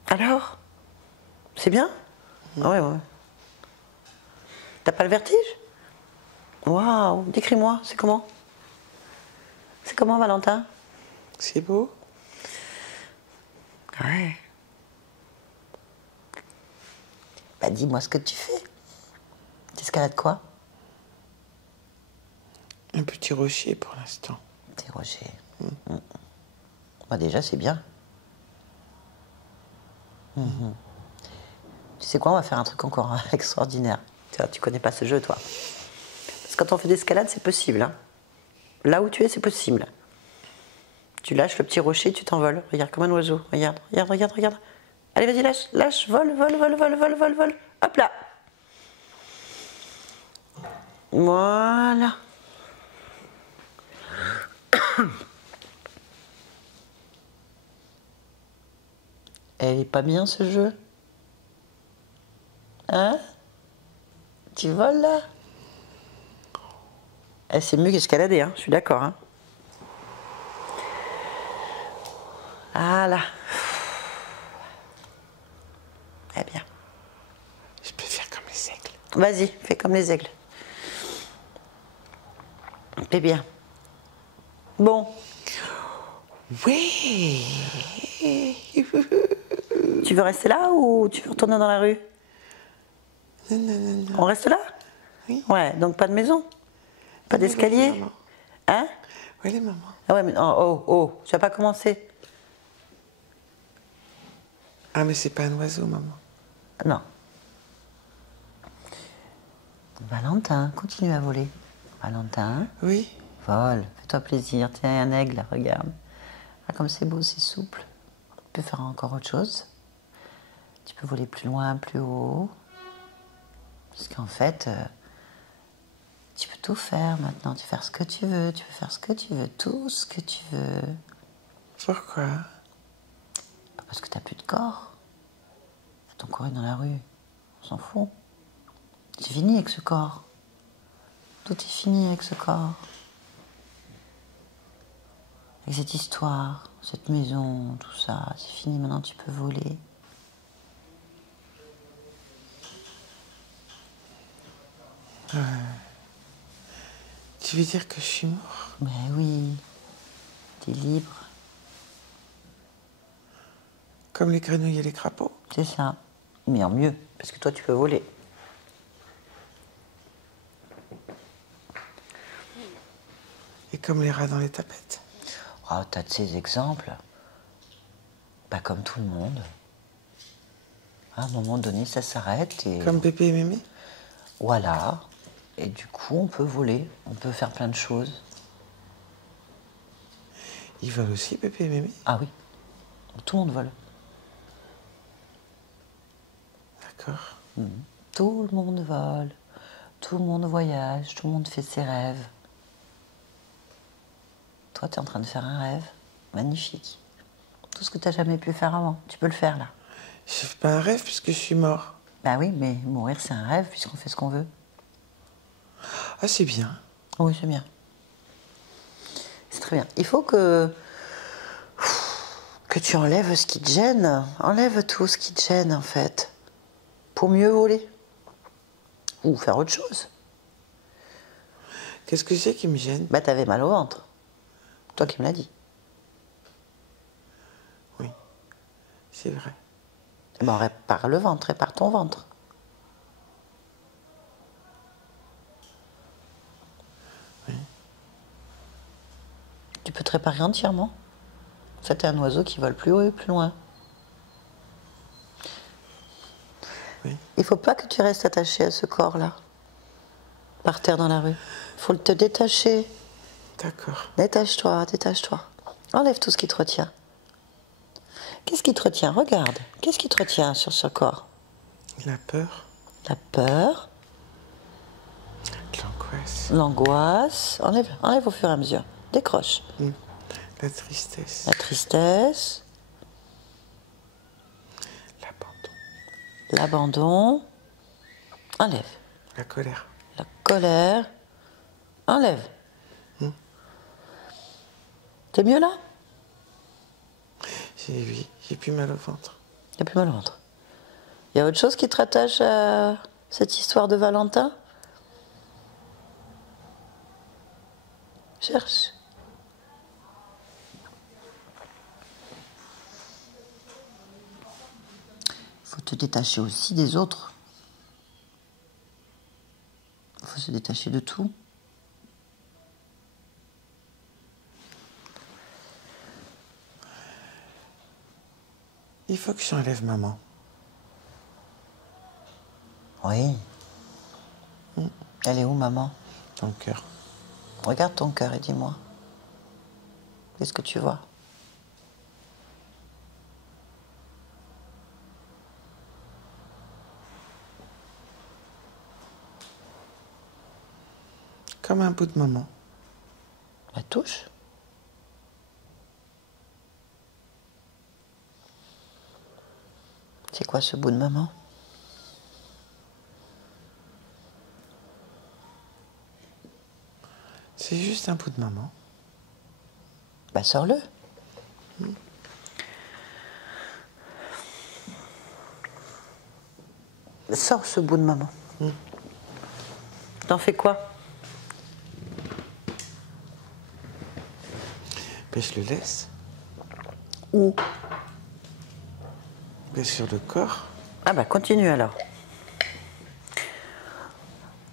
Alors? C'est bien? Ouais, ouais. T'as pas le vertige? Waouh, décris-moi, c'est comment? C'est comment, Valentin? C'est beau. Ouais. Bah dis-moi ce que tu fais. T'escalades quoi? Un petit rocher pour l'instant. Petit rocher. Bah déjà, c'est bien. Tu sais quoi, on va faire un truc encore extraordinaire. Tu connais pas ce jeu, toi. Parce que quand on fait d'escalade, c'est possible. Hein. Là où tu es, c'est possible. Tu lâches le petit rocher, tu t'envoles. Regarde comme un oiseau. Regarde, regarde, regarde, regarde. Allez, vas-y, lâche, lâche, vole, vole, vole, vole, vole, vole, vole. Hop là. Voilà. Elle est pas bien ce jeu? Hein? Tu voles là? Eh, c'est mieux qu'escalader, hein, je suis d'accord. Hein. Voilà. Eh bien. Je peux faire comme les aigles. Vas-y, fais comme les aigles. C'est bien. Bon. Oui. Tu veux rester là ou tu veux retourner dans la rue? Non, non, non, non. On reste là? Oui. Ouais, donc pas de maison? Pas Oui, d'escalier? maman. Hein? Oui, les mamans. Ah ouais, mais oh, oh, oh, tu vas pas commencer? Ah, mais c'est pas un oiseau, maman. Non. Valentin, continue à voler. Valentin, Oui. vole, fais-toi plaisir. Tiens, un aigle, regarde. Ah, comme c'est beau, c'est souple. Tu peux faire encore autre chose. Tu peux voler plus loin, plus haut. Parce qu'en fait, tu peux tout faire maintenant. Tu peux faire ce que tu veux, tu peux faire ce que tu veux, tout ce que tu veux. Pourquoi? Pas parce que t'as plus de corps. Faut courir dans la rue. On s'en fout. C'est fini avec ce corps. Tout est fini avec ce corps. Avec cette histoire, cette maison, tout ça, c'est fini. Maintenant, tu peux voler. Tu veux dire que je suis mort? Mais oui, t'es libre, Comme les grenouilles et les crapauds? c'est ça. Mais en mieux, parce que toi, tu peux voler. Et comme les rats dans les tapettes? Oh, t'as de ces exemples. Pas comme tout le monde. À un moment donné, ça s'arrête et... Comme Pépé et Mémé? Voilà. Et du coup, on peut voler. On peut faire plein de choses. Ils volent aussi, Pépé et Mémé? Ah oui. Tout le monde vole. D'accord. Tout le monde vole. Tout le monde voyage. Tout le monde fait ses rêves. Toi, tu es en train de faire un rêve. Magnifique. Tout ce que tu n'as jamais pu faire avant. Tu peux le faire, là. Je fais pas un rêve puisque je suis mort. Bah oui, mais mourir, c'est un rêve puisqu'on fait ce qu'on veut. Ah, c'est bien. Oui, c'est bien. C'est très bien. Il faut que tu enlèves ce qui te gêne. Enlève tout ce qui te gêne, en fait. Pour mieux voler. Ou faire autre chose. Qu'est-ce que c'est qui me gêne? Bah, t'avais mal au ventre. Toi qui me l'as dit. Oui, c'est vrai. Eh ben, répare le ventre, répare ton ventre. Oui. Tu peux te réparer entièrement. Ça, t'es un oiseau qui vole plus haut et plus loin. Oui. Il faut pas que tu restes attaché à ce corps-là. Par terre dans la rue. Il faut te détacher. D'accord. Détache-toi, détache-toi. Enlève tout ce qui te retient. Qu'est-ce qui te retient? Regarde. Qu'est-ce qui te retient sur ce corps? La peur, La peur, l'angoisse, l'angoisse. Enlève, enlève au fur et à mesure. Décroche. la tristesse, La tristesse, l'abandon, l'abandon. Enlève. la colère. La colère. Enlève. T'es mieux là? J'ai plus mal au ventre. T'as plus mal au ventre. Il y a autre chose qui te rattache à cette histoire de Valentin? Cherche. Il faut te détacher aussi des autres. Il faut se détacher de tout. Il faut que j'enlève maman. Oui. Elle est où, maman? Dans le cœur. Regarde ton cœur et dis-moi. Qu'est-ce que tu vois? Comme un bout de maman. La touche. C'est quoi ce bout de maman? C'est juste un bout de maman. Bah sors-le. Sors ce bout de maman. T'en fais quoi? Ben, je le laisse. Où? Ben, sur le corps. Ah bah continue alors.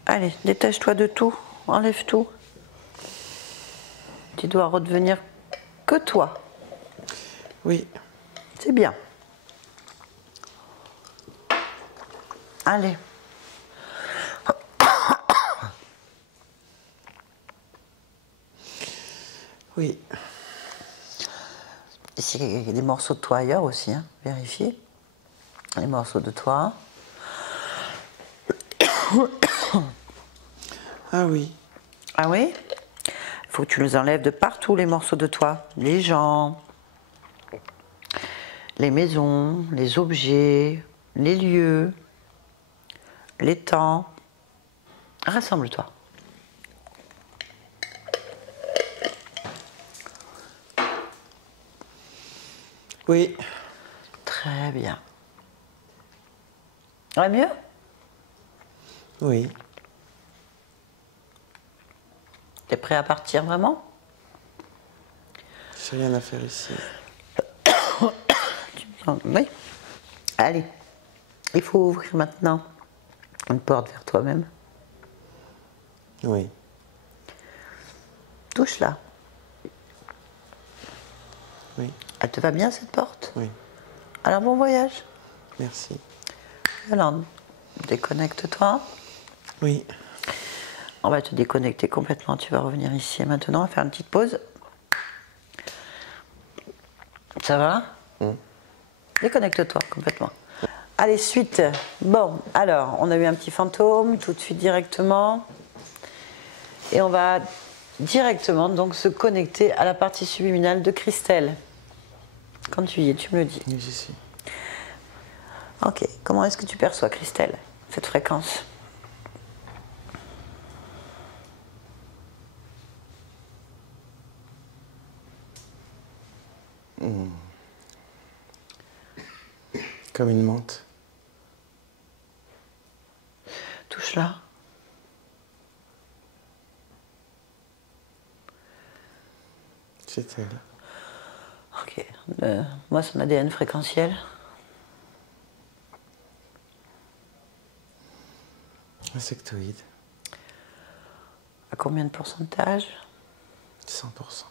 Allez, détache-toi de tout. Enlève tout. Tu dois redevenir que toi. Oui. C'est bien. Allez. Oui. Ici, il y a des morceaux de toi ailleurs aussi, hein. Vérifiez. Les morceaux de toi. Ah oui. Ah oui? Il faut que tu les enlèves de partout, les morceaux de toi. Les gens, les maisons, les objets, les lieux, les temps. Rassemble-toi. Oui. Très bien. Va mieux? Oui. T'es prêt à partir vraiment? J'ai rien à faire ici. Oui. Allez. Il faut ouvrir maintenant une porte vers toi-même. Oui. Touche là. Oui. Elle te va bien cette porte? Oui. Alors bon voyage. Merci. Alors, déconnecte-toi. Oui. On va te déconnecter complètement. Tu vas revenir ici et maintenant. On va faire une petite pause. Ça va? Déconnecte-toi complètement. Allez, suite. Bon, alors, on a eu un petit fantôme tout de suite directement. Et on va directement donc se connecter à la partie subliminale de Christelle. Quand tu y es, tu me le dis. Oui, j'y suis. Ok, comment est-ce que tu perçois, Christelle, cette fréquence? Comme une menthe. Touche là. C'est elle. Ok, moi son ADN fréquentiel. Insectoïde. À combien de pourcentage? 100%.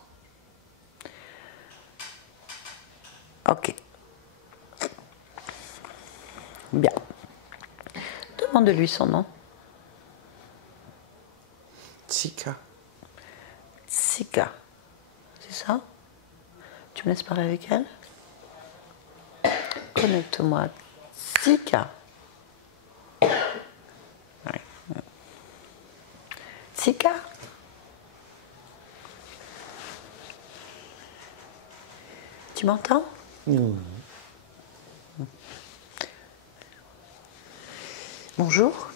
Ok. Bien. Demande-lui son nom. Tsika. Tsika. C'est ça? Tu me laisses parler avec elle? Connecte-moi. Tsika. Ouais. Tsika. Tu m'entends? Oui. Bonjour.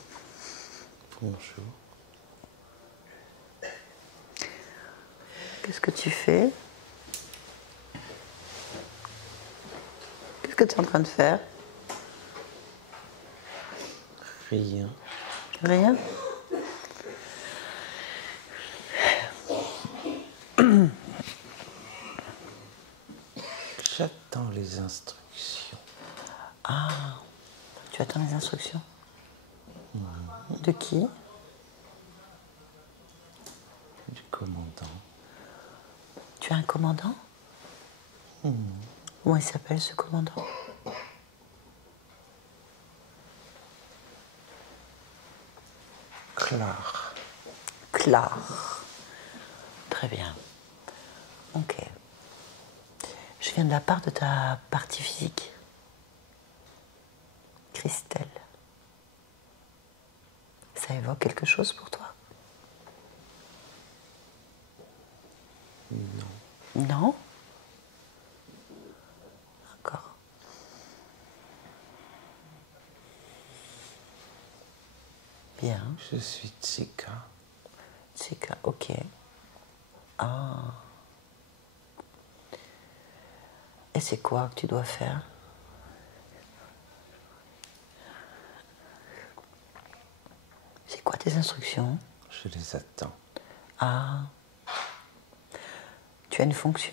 Bonjour. Qu'est-ce que tu fais? Qu'est-ce que tu es en train de faire? Rien. Rien? les instructions. Ah, tu attends les instructions? De qui? Du commandant. Tu as un commandant? Comment il s'appelle ce commandant? Claire. Claire. Très bien. Ok. Je viens de la part de ta partie physique. Christelle. Ça évoque quelque chose pour toi? Non. Non? D'accord. Bien. Je suis Tsika. Tsika, ok. Ah. Et c'est quoi que tu dois faire? C'est quoi tes instructions? Je les attends. Ah. Tu as une fonction?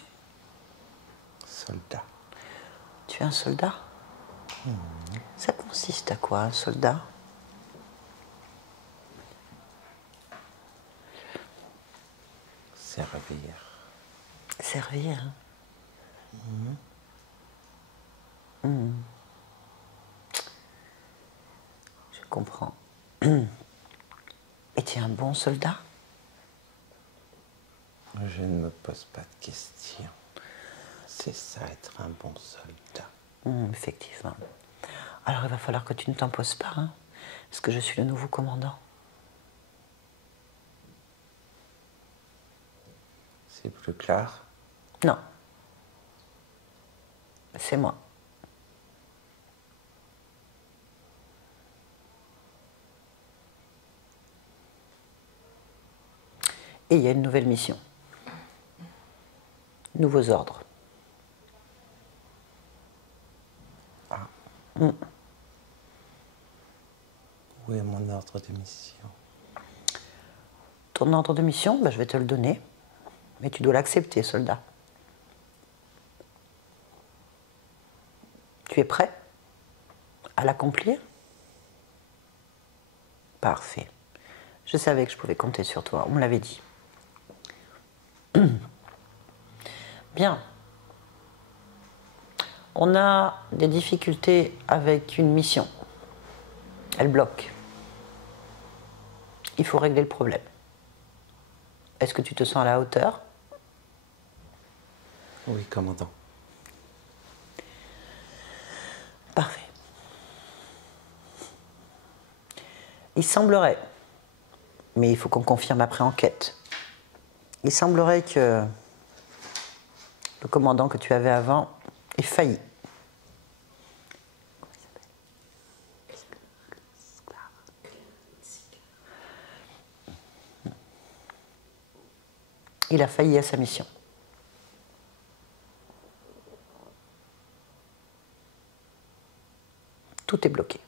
Soldat. Tu es un soldat? Ça consiste à quoi, un soldat? Servir. Servir. Je comprends. Et tu es un bon soldat? Je ne me pose pas de questions. C'est ça, être un bon soldat. Effectivement. Alors il va falloir que tu ne t'en poses pas, hein, parce que je suis le nouveau commandant. C'est plus clair? Non. C'est moi. Et il y a une nouvelle mission. Nouveaux ordres. Ah. Où est mon ordre de mission? Ton ordre de mission, ben, je vais te le donner, mais tu dois l'accepter, soldat. Tu es prêt à l'accomplir? Parfait. Je savais que je pouvais compter sur toi, on me l'avait dit. Bien. On a des difficultés avec une mission. Elle bloque. Il faut régler le problème. Est-ce que tu te sens à la hauteur? Oui, commandant. Parfait. Il semblerait, mais il faut qu'on confirme après enquête, il semblerait que le commandant que tu avais avant ait failli. Il a failli à sa mission. Tout est bloqué.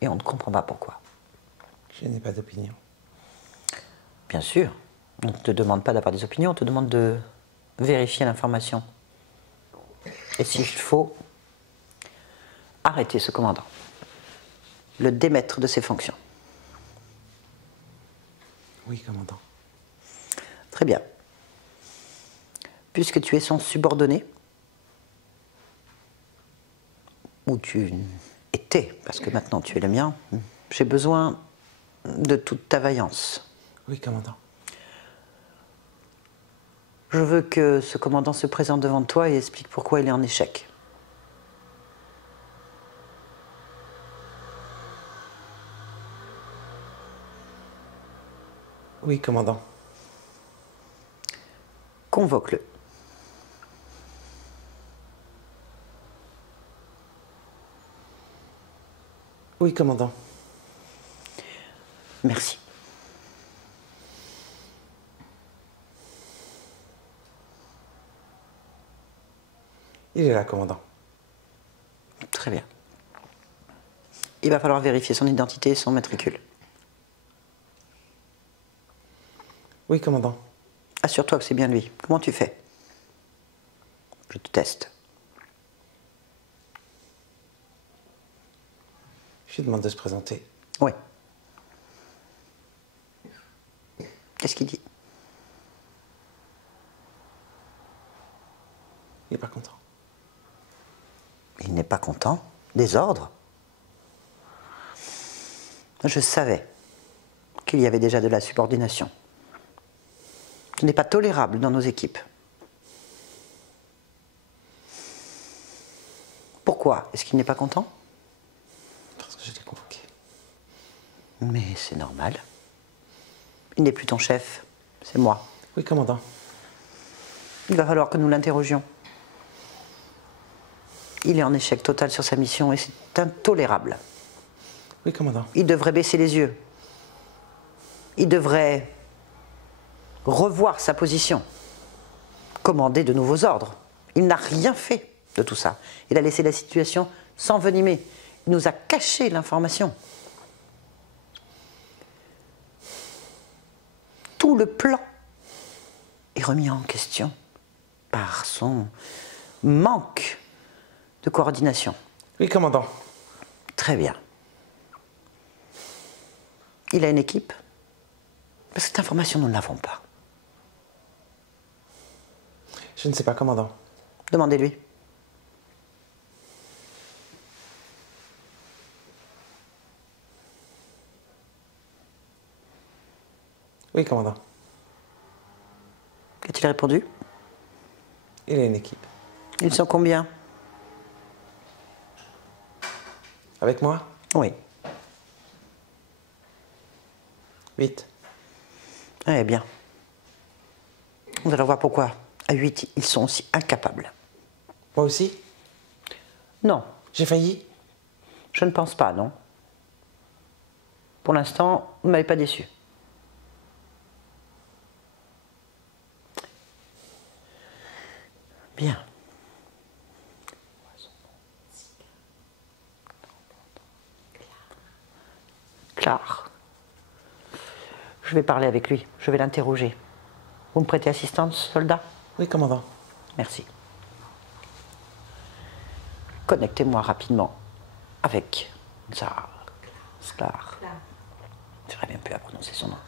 Et on ne comprend pas pourquoi. Je n'ai pas d'opinion. Bien sûr, on ne te demande pas d'avoir des opinions, on te demande de vérifier l'information. Et s'il faut, arrêter ce commandant. Le démettre de ses fonctions. Oui, commandant. Très bien. Puisque tu es son subordonné, ou tu étais, parce que maintenant tu es le mien, j'ai besoin de toute ta vaillance. Oui, commandant. Je veux que ce commandant se présente devant toi et explique pourquoi il est en échec. Oui, commandant. Convoque-le. Oui, commandant. Merci. Il est là, commandant. Très bien. Il va falloir vérifier son identité et son matricule. Oui, commandant. Assure-toi que c'est bien lui. Comment tu fais? Je te teste. Je lui demande de se présenter. Oui. Qu'est-ce qu'il dit? Il n'est pas content. Il n'est pas content des ordres. Je savais qu'il y avait déjà de la subordination. Ce n'est pas tolérable dans nos équipes. Pourquoi est-ce qu'il n'est pas content? Parce que je l'ai convoqué. Mais c'est normal. Il n'est plus ton chef, c'est moi. Oui, commandant. Il va falloir que nous l'interrogions. Il est en échec total sur sa mission et c'est intolérable. Oui, commandant. Il devrait baisser les yeux. Il devrait revoir sa position. Commander de nouveaux ordres. Il n'a rien fait de tout ça. Il a laissé la situation s'envenimer. Il nous a caché l'information. Tout le plan est remis en question par son manque de coordination. Oui, commandant. Très bien. Il a une équipe? Parce que cette information, nous ne l'avons pas. Je ne sais pas, commandant. Demandez-lui. Oui, commandant. A-t-il répondu? Il a une équipe. Ils sont combien? Avec moi? Oui. 8. Eh bien. Nous allons voir pourquoi. À 8, ils sont aussi incapables. Moi aussi? Non, J'ai failli? je ne pense pas, non. Pour l'instant, vous ne m'avez pas déçu. Bien. Claire. Je vais parler avec lui, je vais l'interroger. Vous me prêtez assistance, soldat? Oui, commandant. Merci. Connectez-moi rapidement avec Sklar. J'aurais bien pu à prononcer son nom.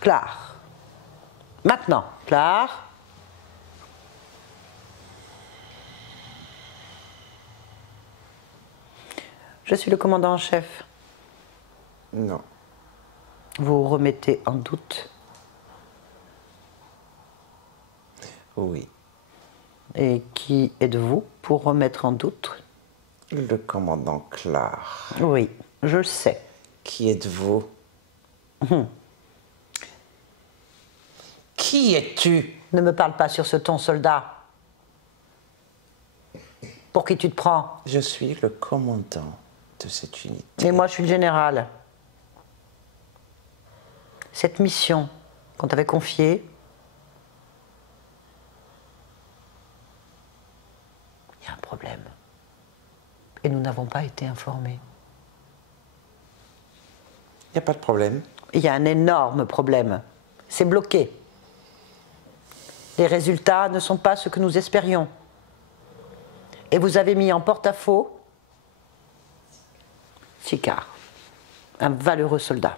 Claire. Maintenant, Claire. Je suis le commandant en chef. Non. Vous remettez en doute. Oui. Et qui êtes-vous pour remettre en doute? Le commandant Clar. Oui, je le sais. Qui êtes-vous? Qui es-tu? Ne me parle pas sur ce ton, soldat. Pour qui tu te prends? Je suis le commandant de cette unité. Et moi, je suis le général. Cette mission qu'on t'avait confiée, il y a un problème. Et nous n'avons pas été informés. Il n'y a pas de problème. Il y a un énorme problème. C'est bloqué. Les résultats ne sont pas ce que nous espérions. Et vous avez mis en porte-à-faux Sicard, un valeureux soldat.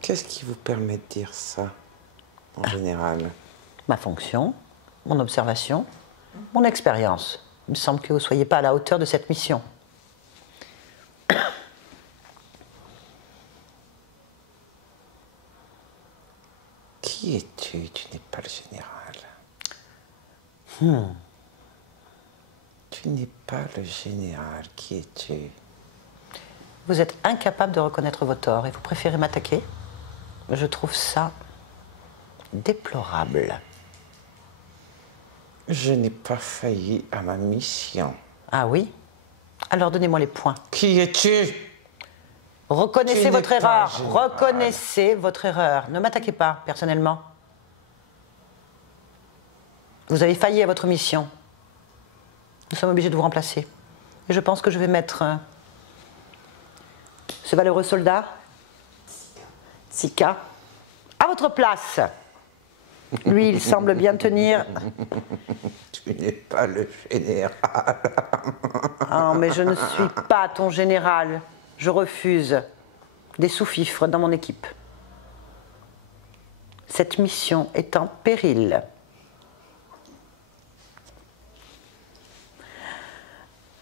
Qu'est-ce qui vous permet de dire ça, en général? Ma fonction, mon observation, mon expérience. Il me semble que vous ne soyez pas à la hauteur de cette mission. Qui es-tu? Tu n'es pas le général. Tu n'es pas le général. Qui es-tu? Vous êtes incapable de reconnaître vos torts et vous préférez m'attaquer? Je trouve ça déplorable. Je n'ai pas failli à ma mission. Ah oui? Alors donnez-moi les points. Qui es-tu? Reconnaissez Tu n'es votre pas erreur. général. Reconnaissez votre erreur. Ne m'attaquez pas, personnellement. Vous avez failli à votre mission. Nous sommes obligés de vous remplacer. Et je pense que je vais mettre ce valeureux soldat, Sika, à votre place. Lui, il semble bien tenir. Tu n'es pas le général. Ah, mais je ne suis pas ton général. Je refuse des sous-fifres dans mon équipe. Cette mission est en péril.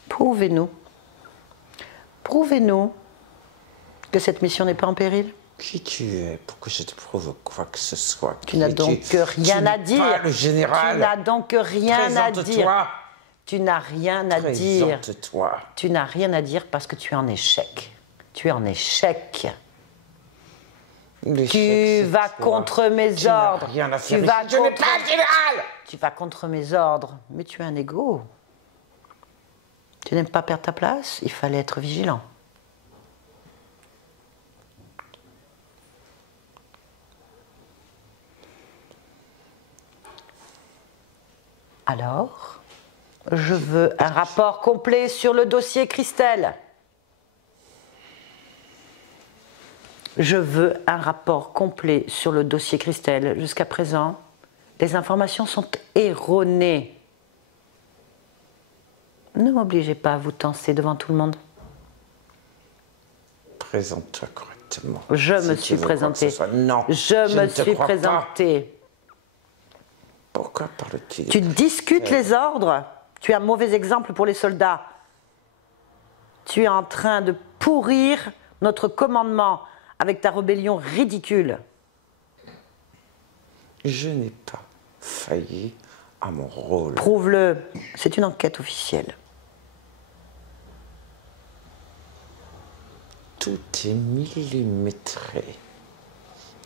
Prouvez-nous que cette mission n'est pas en péril. Qui tu es pour que je te prouve quoi que ce soit? Tu n'as donc rien à dire. Pas le général. Tu n'as donc rien à dire. Présente-toi. Tu n'as rien à dire. Présente-toi. Tu n'as rien à dire parce que tu es en échec. Tu es en échec. Tu vas contre mes ordres. Rien à faire. Tu vas Je n'ai pas le général. Tu vas contre mes ordres. Mais tu as un ego. Tu n'aimes pas perdre ta place? Il fallait être vigilant. Alors, je veux un rapport complet sur le dossier Christelle. Je veux un rapport complet sur le dossier Christelle. Jusqu'à présent, les informations sont erronées. Ne m'obligez pas à vous tenser devant tout le monde. Présente-toi correctement. Je me suis présentée. Non. Je me suis présentée. Pourquoi parles-tu? Tu discutes les ordres. Tu es un mauvais exemple pour les soldats. Tu es en train de pourrir notre commandement avec ta rébellion ridicule. Je n'ai pas failli à mon rôle. Prouve-le. C'est une enquête officielle. Tout est millimétré.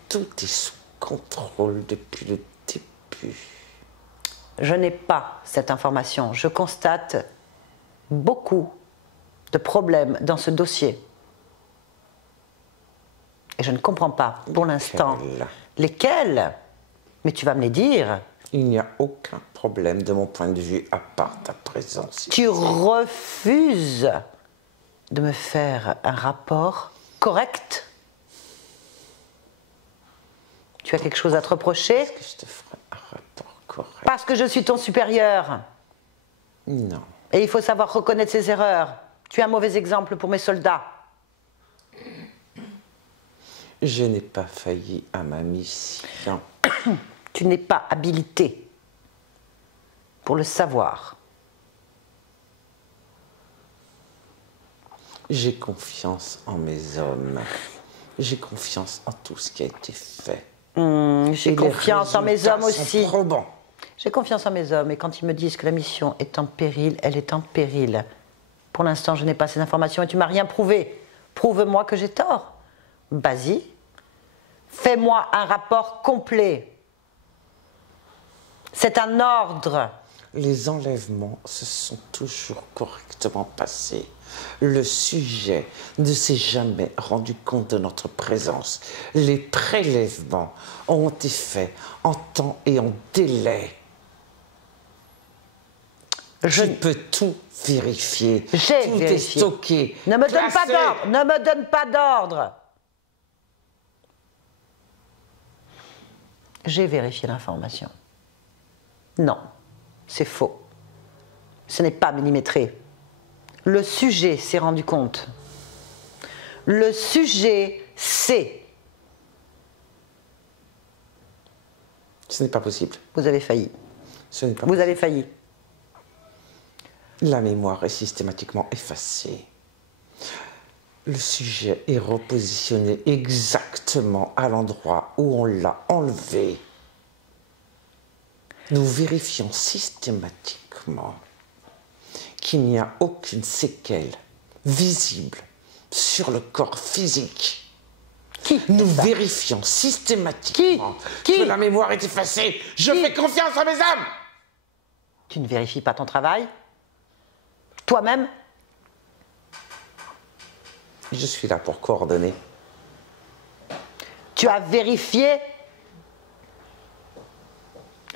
Tout est sous contrôle depuis le début. Je n'ai pas cette information. Je constate beaucoup de problèmes dans ce dossier. Et je ne comprends pas, pour l'instant. Lesquels? Mais tu vas me les dire. Il n'y a aucun problème de mon point de vue à part ta présence. Tu refuses de me faire un rapport correct? Tu as quelque chose à te reprocher? Est-ce que je te ferai un rapport correct? Parce que je suis ton supérieur. Non. Et il faut savoir reconnaître ses erreurs. Tu es un mauvais exemple pour mes soldats. Je n'ai pas failli à ma mission. Tu n'es pas habilité pour le savoir. J'ai confiance en mes hommes. J'ai confiance en tout ce qui a été fait. J'ai confiance en mes hommes aussi. Probants. J'ai confiance en mes hommes et quand ils me disent que la mission est en péril, elle est en péril. Pour l'instant, je n'ai pas ces informations et tu m'as rien prouvé. Prouve-moi que j'ai tort. Vas-y. Fais-moi un rapport complet. C'est un ordre. Les enlèvements se sont toujours correctement passés. Le sujet ne s'est jamais rendu compte de notre présence. Les prélèvements ont été faits en temps et en délai. Je peux tout vérifier. J'ai tout vérifié. est stocké. Ne me donne pas classé. d'ordre. Ne me donne pas d'ordre. J'ai vérifié l'information. Non, c'est faux. Ce n'est pas millimétré. Le sujet s'est rendu compte. Le sujet sait. Ce n'est pas possible. Vous avez failli. Ce n'est pas Vous avez failli. La mémoire est systématiquement effacée. Le sujet est repositionné exactement à l'endroit où on l'a enlevé. Nous vérifions systématiquement qu'il n'y a aucune séquelle visible sur le corps physique. Qui? Nous vérifions systématiquement que la mémoire est effacée. Je fais confiance à mes hommes. Tu ne vérifies pas ton travail? Toi-même? Je suis là pour coordonner. Tu as vérifié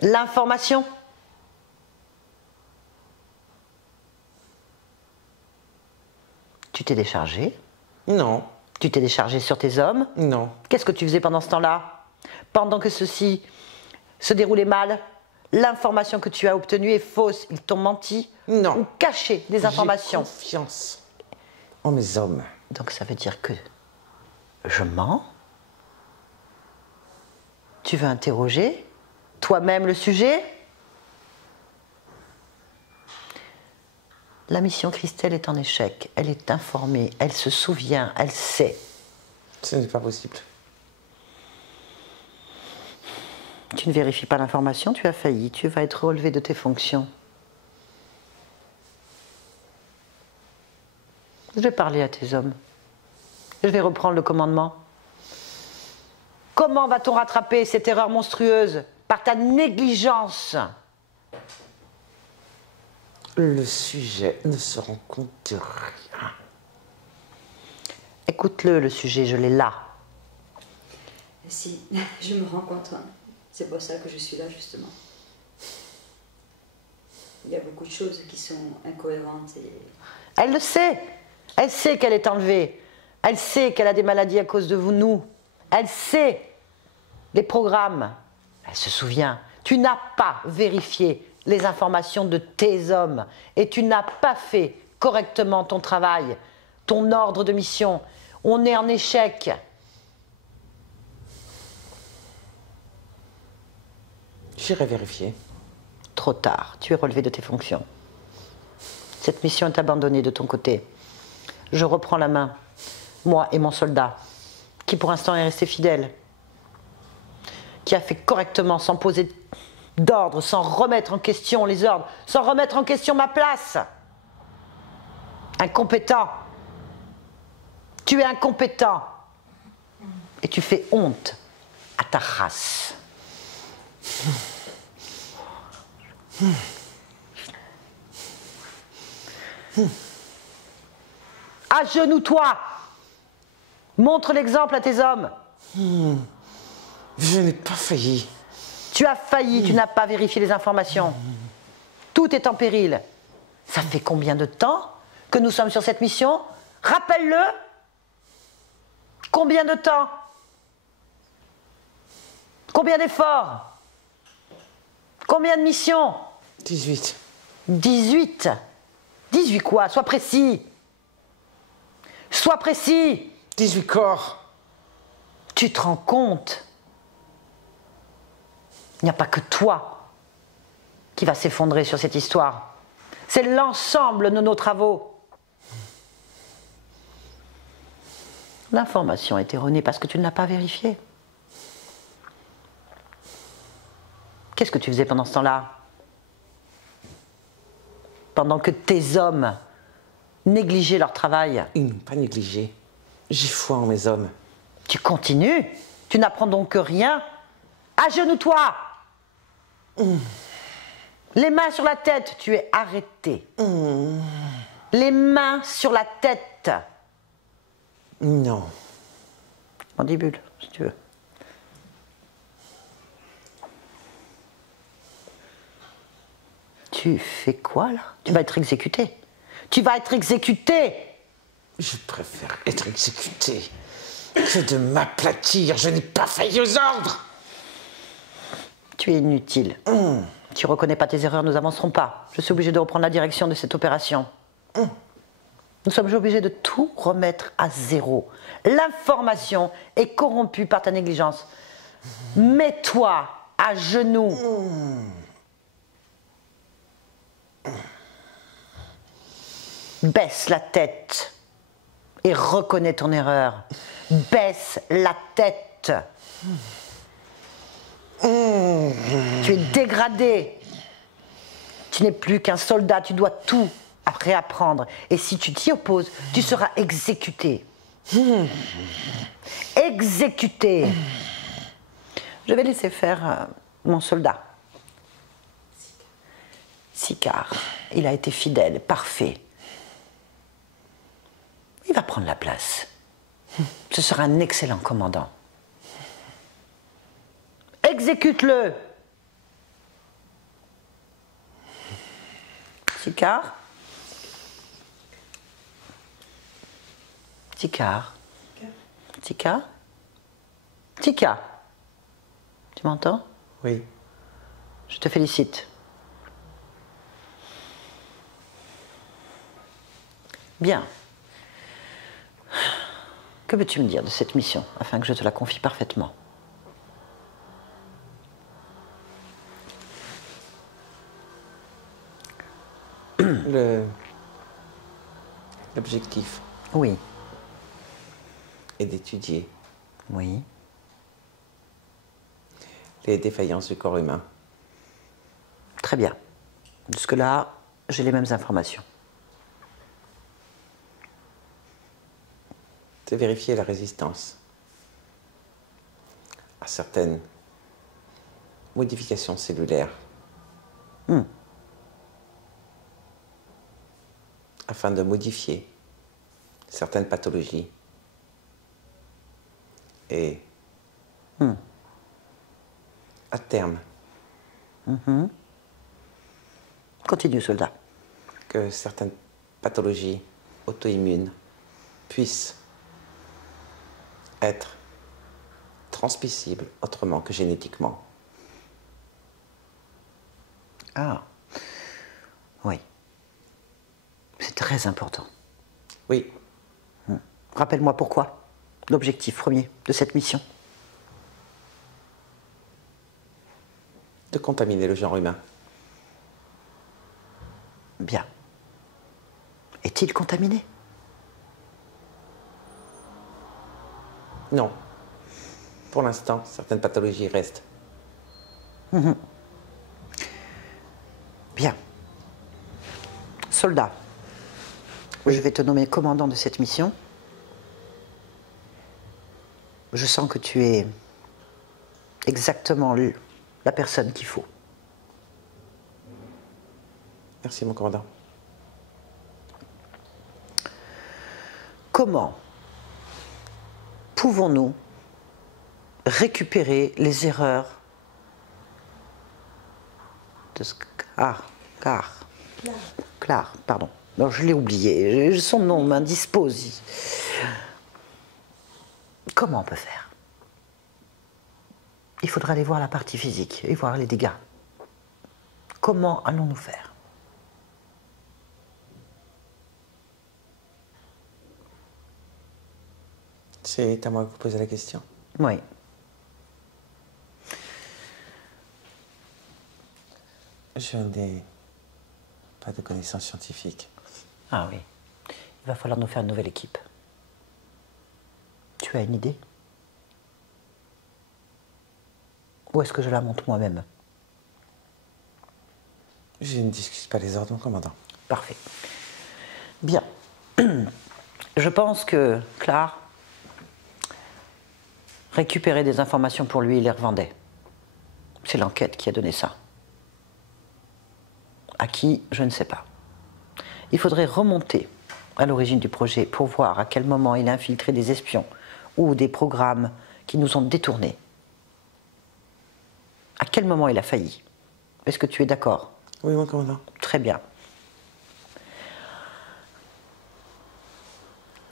l'information? Tu t'es déchargé? Non, Tu t'es déchargé sur tes hommes? non. Qu'est-ce que tu faisais pendant ce temps-là? Pendant que ceux-ci se déroulé mal? L'information que tu as obtenue est fausse. Ils t'ont menti? Non. Ou caché des informations? J'ai confiance en mes hommes. Donc ça veut dire que je mens? Tu veux interroger toi-même le sujet? La mission Christelle est en échec. Elle est informée, elle se souvient, elle sait. Ce n'est pas possible. Tu ne vérifies pas l'information, tu as failli, tu vas être relevé de tes fonctions. Je vais parler à tes hommes. Je vais reprendre le commandement. Comment va-t-on rattraper cette erreur monstrueuse? Par ta négligence. Le sujet ne se rend compte de rien. Écoute-le, le sujet, je l'ai là. Si, je me rends compte. Hein. C'est pour ça que je suis là, justement. Il y a beaucoup de choses qui sont incohérentes. Et... Elle le sait. Elle sait qu'elle est enlevée. Elle sait qu'elle a des maladies à cause de vous, nous. Elle sait les programmes. Elle se souvient. Tu n'as pas vérifié les informations de tes hommes et tu n'as pas fait correctement ton travail, ton ordre de mission. On est en échec. J'irai vérifier. Trop tard, tu es relevé de tes fonctions. Cette mission est abandonnée de ton côté. Je reprends la main, moi et mon soldat, qui pour l'instant est resté fidèle, qui a fait correctement sans poser d'ordre, sans remettre en question les ordres, sans remettre en question ma place. Incompétent. Tu es incompétent. Et tu fais honte à ta race. Agenouille-toi. Montre l'exemple à tes hommes. Je n'ai pas failli. Tu as failli, tu n'as pas vérifié les informations. Tout est en péril. Ça fait combien de temps que nous sommes sur cette mission? Rappelle-le. Combien de temps? Combien d'efforts? Combien de missions? 18. 18. 18 quoi? Sois précis. Sois précis. 18 corps. Tu te rends compte? Il n'y a pas que toi qui va s'effondrer sur cette histoire. C'est l'ensemble de nos travaux. L'information est erronée parce que tu ne l'as pas vérifiée. Qu'est-ce que tu faisais pendant ce temps-là? Pendant que tes hommes négligeaient leur travail. Ils n'ont pas négligé. J'ai foi en mes hommes. Tu continues? Tu n'apprends donc que rien? Agenouille-toi! Les mains sur la tête, tu es arrêté. Les mains sur la tête. Non. Mandibule, si tu veux. Tu fais quoi là? Tu vas être exécuté. Tu vas être exécuté. Je préfère être exécuté que de m'aplatir. Je n'ai pas failli aux ordres. Tu es inutile. Tu reconnais pas tes erreurs, nous avancerons pas. Je suis obligé de reprendre la direction de cette opération. Nous sommes obligés de tout remettre à zéro. L'information est corrompue par ta négligence. Mets-toi à genoux. Baisse la tête et reconnais ton erreur. Baisse la tête. Tu es dégradé. Tu n'es plus qu'un soldat, tu dois tout réapprendre. Et si tu t'y opposes, tu seras exécuté. Exécuté. Je vais laisser faire mon soldat. Sicard. Il a été fidèle, parfait. Il va prendre la place. Ce sera un excellent commandant. Exécute-le. Sicard. Sicard. Sicard. Sicard. Tu m'entends? Oui. Je te félicite. Bien. Que veux-tu me dire de cette mission, afin que je te la confie parfaitement? L'objectif Oui. est d'étudier Oui. les défaillances du corps humain. Très bien. Jusque-là, j'ai les mêmes informations. De vérifier la résistance à certaines modifications cellulaires afin de modifier certaines pathologies et à terme Continue, soldat. que certaines pathologies auto-immunes puissent être transmissibles autrement que génétiquement. Ah. Oui. C'est très important. Oui, Rappelle-moi pourquoi. L'objectif premier de cette mission. de contaminer le genre humain. Bien. Est-il contaminé? Non. Pour l'instant, certaines pathologies restent. Bien. Soldat, je vais te nommer commandant de cette mission. Je sens que tu es exactement la personne qu'il faut. Merci, mon commandant. Comment pouvons-nous récupérer les erreurs de Claire, pardon. Non, je l'ai oublié. Son nom m'indispose. Comment on peut faire? Il faudra aller voir la partie physique et voir les dégâts. Comment allons-nous faire? C'est à moi de vous poser la question. Oui. Je n'ai pas de connaissances scientifiques. Ah oui. Il va falloir nous faire une nouvelle équipe. Tu as une idée? Ou est-ce que je la monte moi-même? Je ne discute pas les ordres, mon commandant. Parfait. Bien. Je pense que Claire récupérait des informations pour lui et les revendait. C'est l'enquête qui a donné ça. À qui, je ne sais pas. Il faudrait remonter à l'origine du projet pour voir à quel moment il a infiltré des espions ou des programmes qui nous ont détournés. À quel moment il a failli? Est-ce que tu es d'accord? Oui, mon commandant. Très bien.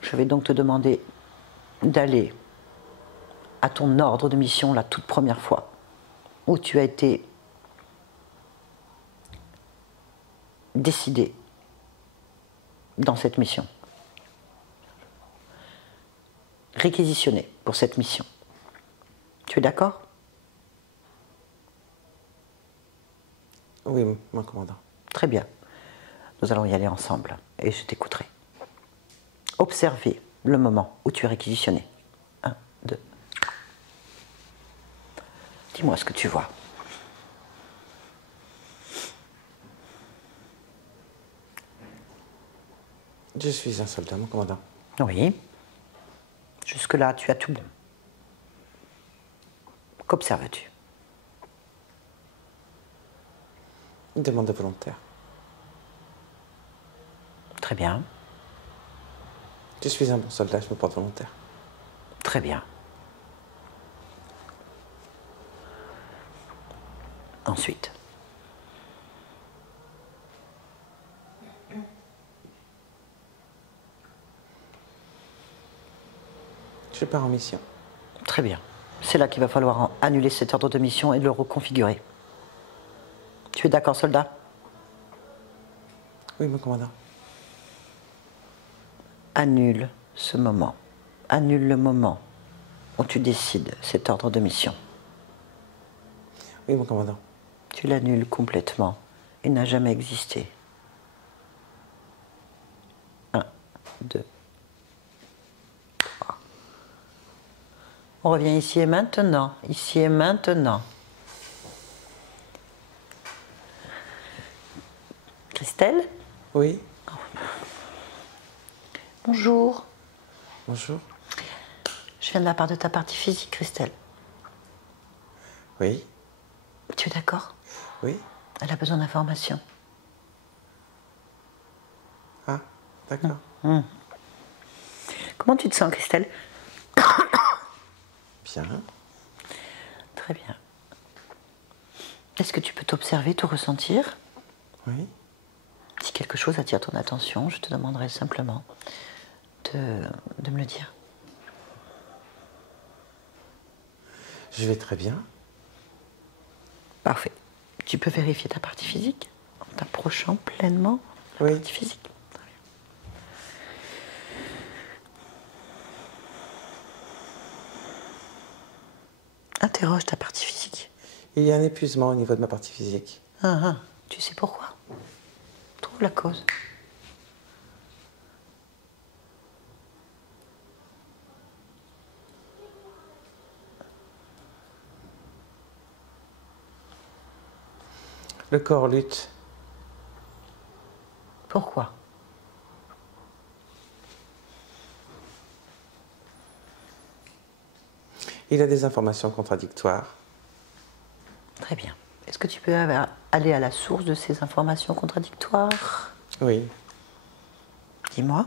Je vais donc te demander d'aller à ton ordre de mission la toute première fois, où tu as été décidé dans cette mission. Réquisitionné pour cette mission. Tu es d'accord? Oui, mon commandant. Très bien. Nous allons y aller ensemble et je t'écouterai. Observez le moment où tu es réquisitionné. 1, 2. Dis-moi ce que tu vois. Je suis un soldat, mon commandant. Oui. Jusque-là, tu as tout bon. Qu'observes-tu? Une demande de volontaire. Très bien. Je suis un bon soldat, je me porte volontaire. Très bien. Ensuite. Je pars en mission. Très bien. C'est là qu'il va falloir annuler cet ordre de mission et le reconfigurer. Tu es d'accord, soldat? Oui, mon commandant. Annule ce moment. Annule le moment où tu décides cet ordre de mission. Oui, mon commandant. Tu l'annules complètement. Il n'a jamais existé. 1, 2, 3. On revient ici et maintenant. Ici et maintenant. Christelle? Oui. Bonjour. Bonjour. Je viens de la part de ta partie physique, Christelle. Oui. Tu es d'accord? Oui. Elle a besoin d'informations. Ah, d'accord. Comment tu te sens, Christelle? Bien. Très bien. Est-ce que tu peux t'observer, te ressentir? Oui. Si quelque chose attire ton attention, je te demanderai simplement de me le dire. Je vais très bien. Parfait. Tu peux vérifier ta partie physique en t'approchant pleinement de la Oui. partie physique. Très bien. Interroge ta partie physique. Il y a un épuisement au niveau de ma partie physique. Tu sais pourquoi? Trouve la cause. Le corps lutte. Pourquoi? Il a des informations contradictoires. Très bien. Est-ce que tu peux aller à la source de ces informations contradictoires? Oui. Dis-moi.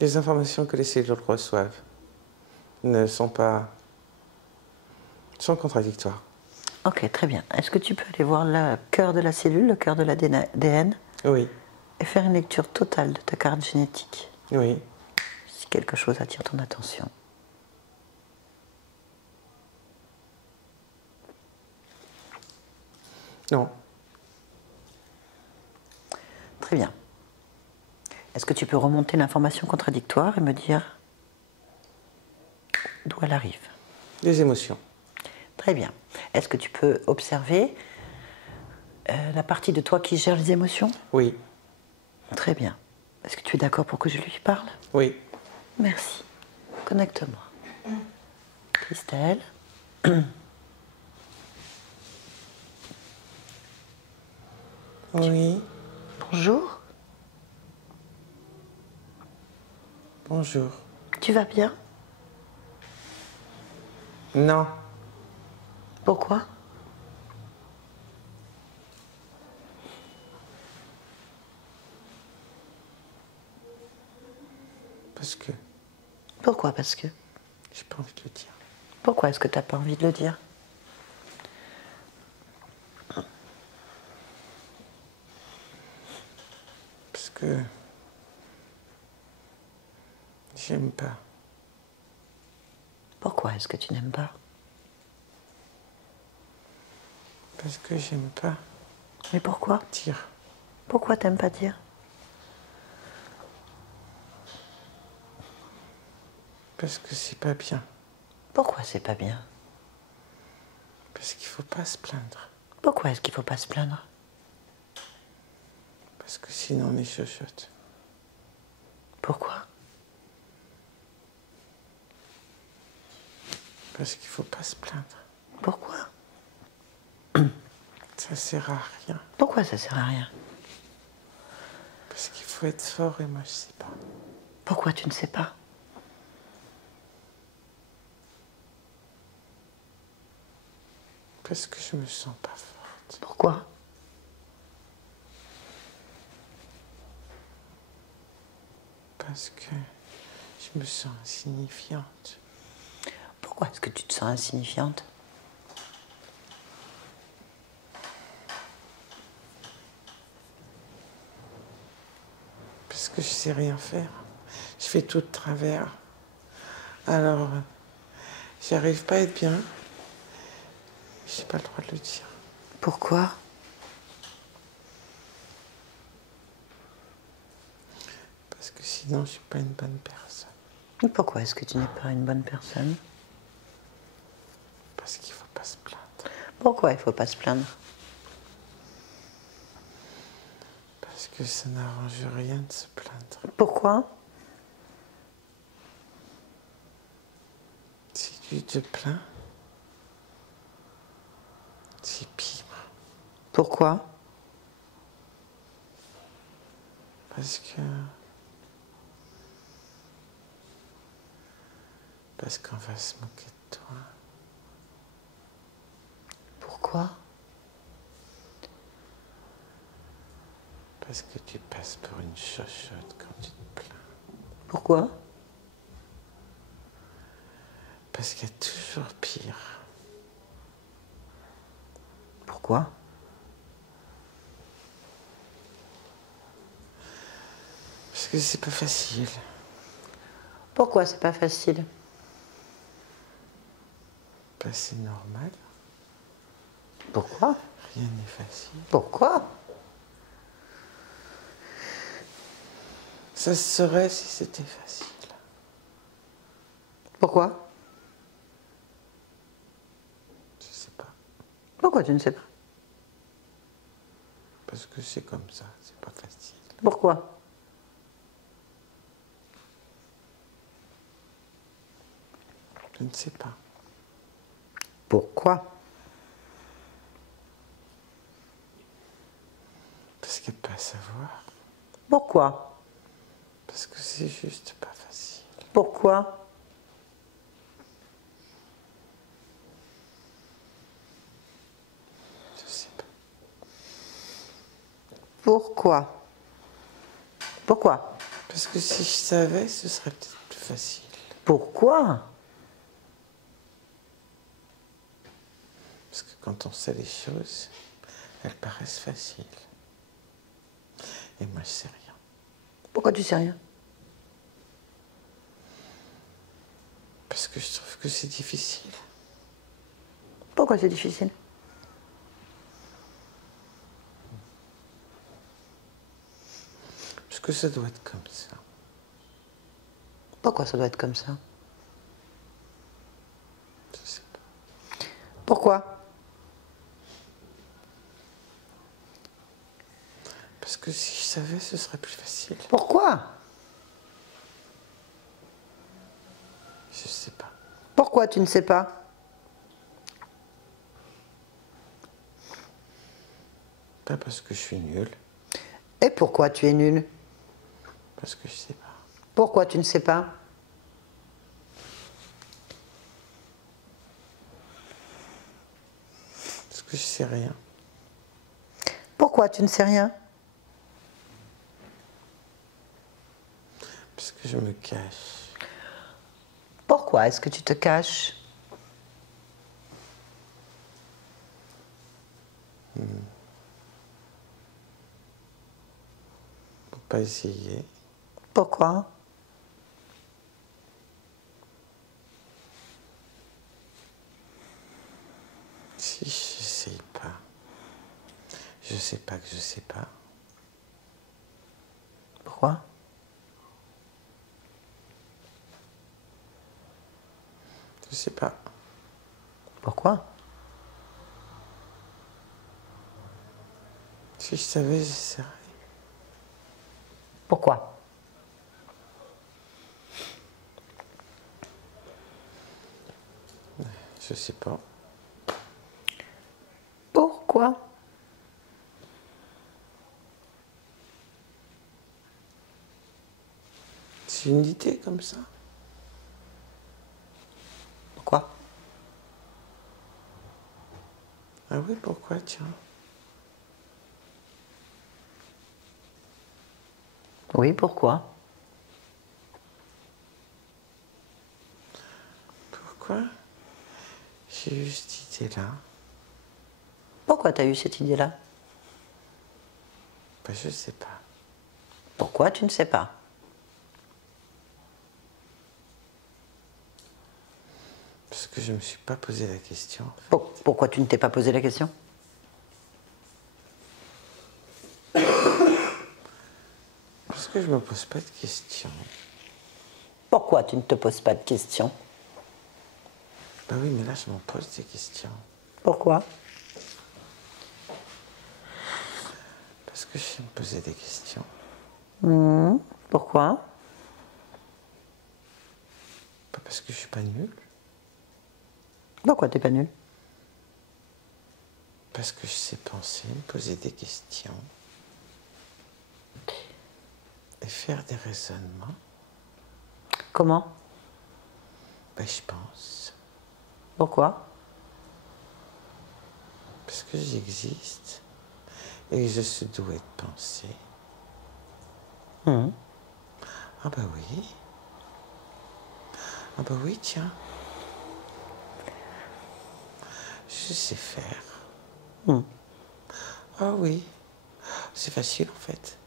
Les informations que les cellules reçoivent sont contradictoires. Ok, très bien. Est-ce que tu peux aller voir le cœur de la cellule, le cœur de l'ADN, Oui. et faire une lecture totale de ta carte génétique, Oui. si quelque chose attire ton attention? Non. Très bien. Est-ce que tu peux remonter l'information contradictoire et me dire d'où elle arrive? Les émotions. Très bien. Est-ce que tu peux observer la partie de toi qui gère les émotions? Oui. Très bien. Est-ce que tu es d'accord pour que je lui parle? Oui. Merci. Connecte-moi. Christelle. Oui, Bonjour. bonjour. Tu vas bien? Non, Pourquoi? parce que Pourquoi? Parce que. j'ai pas envie de le dire. Pourquoi est-ce que tu n'as pas envie de le dire? Parce que j'aime pas. Pourquoi est-ce que tu n'aimes pas? Parce que j'aime pas Mais pourquoi? dire. Pourquoi t'aimes pas dire? Parce que c'est pas bien. Pourquoi c'est pas bien? Parce qu'il faut pas se plaindre. Pourquoi est-ce qu'il faut pas se plaindre? Parce que sinon on est chochotte. Pourquoi? Parce qu'il faut pas se plaindre. Pourquoi? Ça sert à rien. Pourquoi ça sert à rien? Parce qu'il faut être fort et moi je sais pas. Pourquoi tu ne sais pas? Parce que je me sens pas forte. Pourquoi? Parce que je me sens insignifiante. Pourquoi est-ce que tu te sens insignifiante? Parce que je sais rien faire. Je fais tout de travers. Alors, j'arrive pas à être bien. J'ai pas le droit de le dire. Pourquoi? Parce que sinon, je suis pas une bonne personne. Et pourquoi est-ce que tu n'es pas une bonne personne? Parce qu'il faut pas se plaindre. Pourquoi il ne faut pas se plaindre? Parce que ça n'arrange rien de se plaindre. Pourquoi? Si tu te plains, c'est pire. Pourquoi? Parce qu'on va se moquer de toi. Pourquoi? Parce que tu passes pour une chochotte quand tu te plains. Pourquoi? Parce qu'il y a toujours pire. Pourquoi? Parce que c'est pas facile. Pourquoi c'est pas facile? Bah, c'est normal. Pourquoi? Rien n'est facile. Pourquoi? Ça se saurait si c'était facile. Pourquoi? Je sais pas. Pourquoi tu ne sais pas? Parce que c'est comme ça, c'est pas facile. Pourquoi? Je ne sais pas. Pourquoi? Parce qu'il n'y a pas à savoir. Pourquoi? Parce que c'est juste pas facile. Pourquoi? Je sais pas. Pourquoi? Pourquoi? Parce que si je savais, ce serait peut-être plus facile. Pourquoi? Parce que quand on sait les choses, elles paraissent faciles. Et moi, je sais rien. Pourquoi tu sais rien? Parce que je trouve que c'est difficile. Pourquoi c'est difficile? Parce que ça doit être comme ça. Pourquoi ça doit être comme ça? Je sais pas. Pourquoi? Parce que si je savais, ce serait plus facile. Pourquoi? Je sais pas. Pourquoi tu ne sais pas? Pas parce que je suis nul. Et pourquoi tu es nul? Parce que je sais pas. Pourquoi tu ne sais pas? Parce que je sais rien. Pourquoi tu ne sais rien? Parce que je me cache. Pourquoi est-ce que tu te caches? Faut pas essayer. Pourquoi? Si j'essaye pas, je sais pas que je sais pas. Pourquoi? Je sais pas. Pourquoi? Si je savais, j'essaierais. Pourquoi? Je sais pas. Pourquoi? C'est une idée comme ça. Pourquoi? Ah oui, pourquoi, tiens? Oui, pourquoi? Pourquoi j'ai eu cette idée-là? Pourquoi tu as eu cette idée-là? Ben, je sais pas. Pourquoi tu ne sais pas? Parce que je ne me suis pas posé la question. Pourquoi tu ne t'es pas posé la question? Parce que je ne me pose pas de questions. Pourquoi tu ne te poses pas de questions? Ben oui, mais là, je m'en pose des questions. Pourquoi? Parce que je sais me poser des questions. Pourquoi? Pas parce que je suis pas nul. Pourquoi t'es pas nul? Parce que je sais penser, me poser des questions. Et faire des raisonnements. Comment? Ben, je pense. Pourquoi? Parce que j'existe. Et que je suis doué de penser. Ah ben oui. Ah ben oui, tiens. Je sais faire. Ah oui. C'est facile en fait.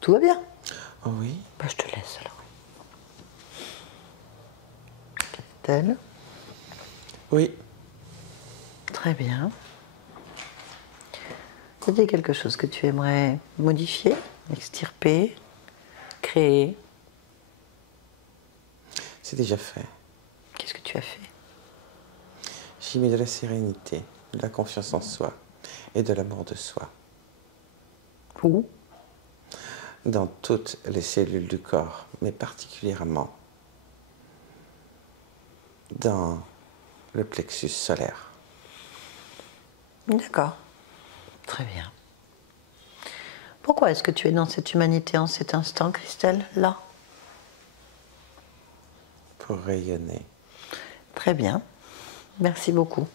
Tout va bien? Oh oui. Bah, je te laisse alors. Christelle? Oui. Très bien. Y a quelque chose que tu aimerais modifier, extirper, créer? C'est déjà fait. Qu'est-ce que tu as fait? J'y mets de la sérénité, de la confiance en soi et de l'amour de soi. Où? Dans toutes les cellules du corps, mais particulièrement dans le plexus solaire. D'accord. Très bien. Pourquoi est-ce que tu es dans cette humanité en cet instant, Christelle, là? Pour rayonner. Très bien. Merci beaucoup.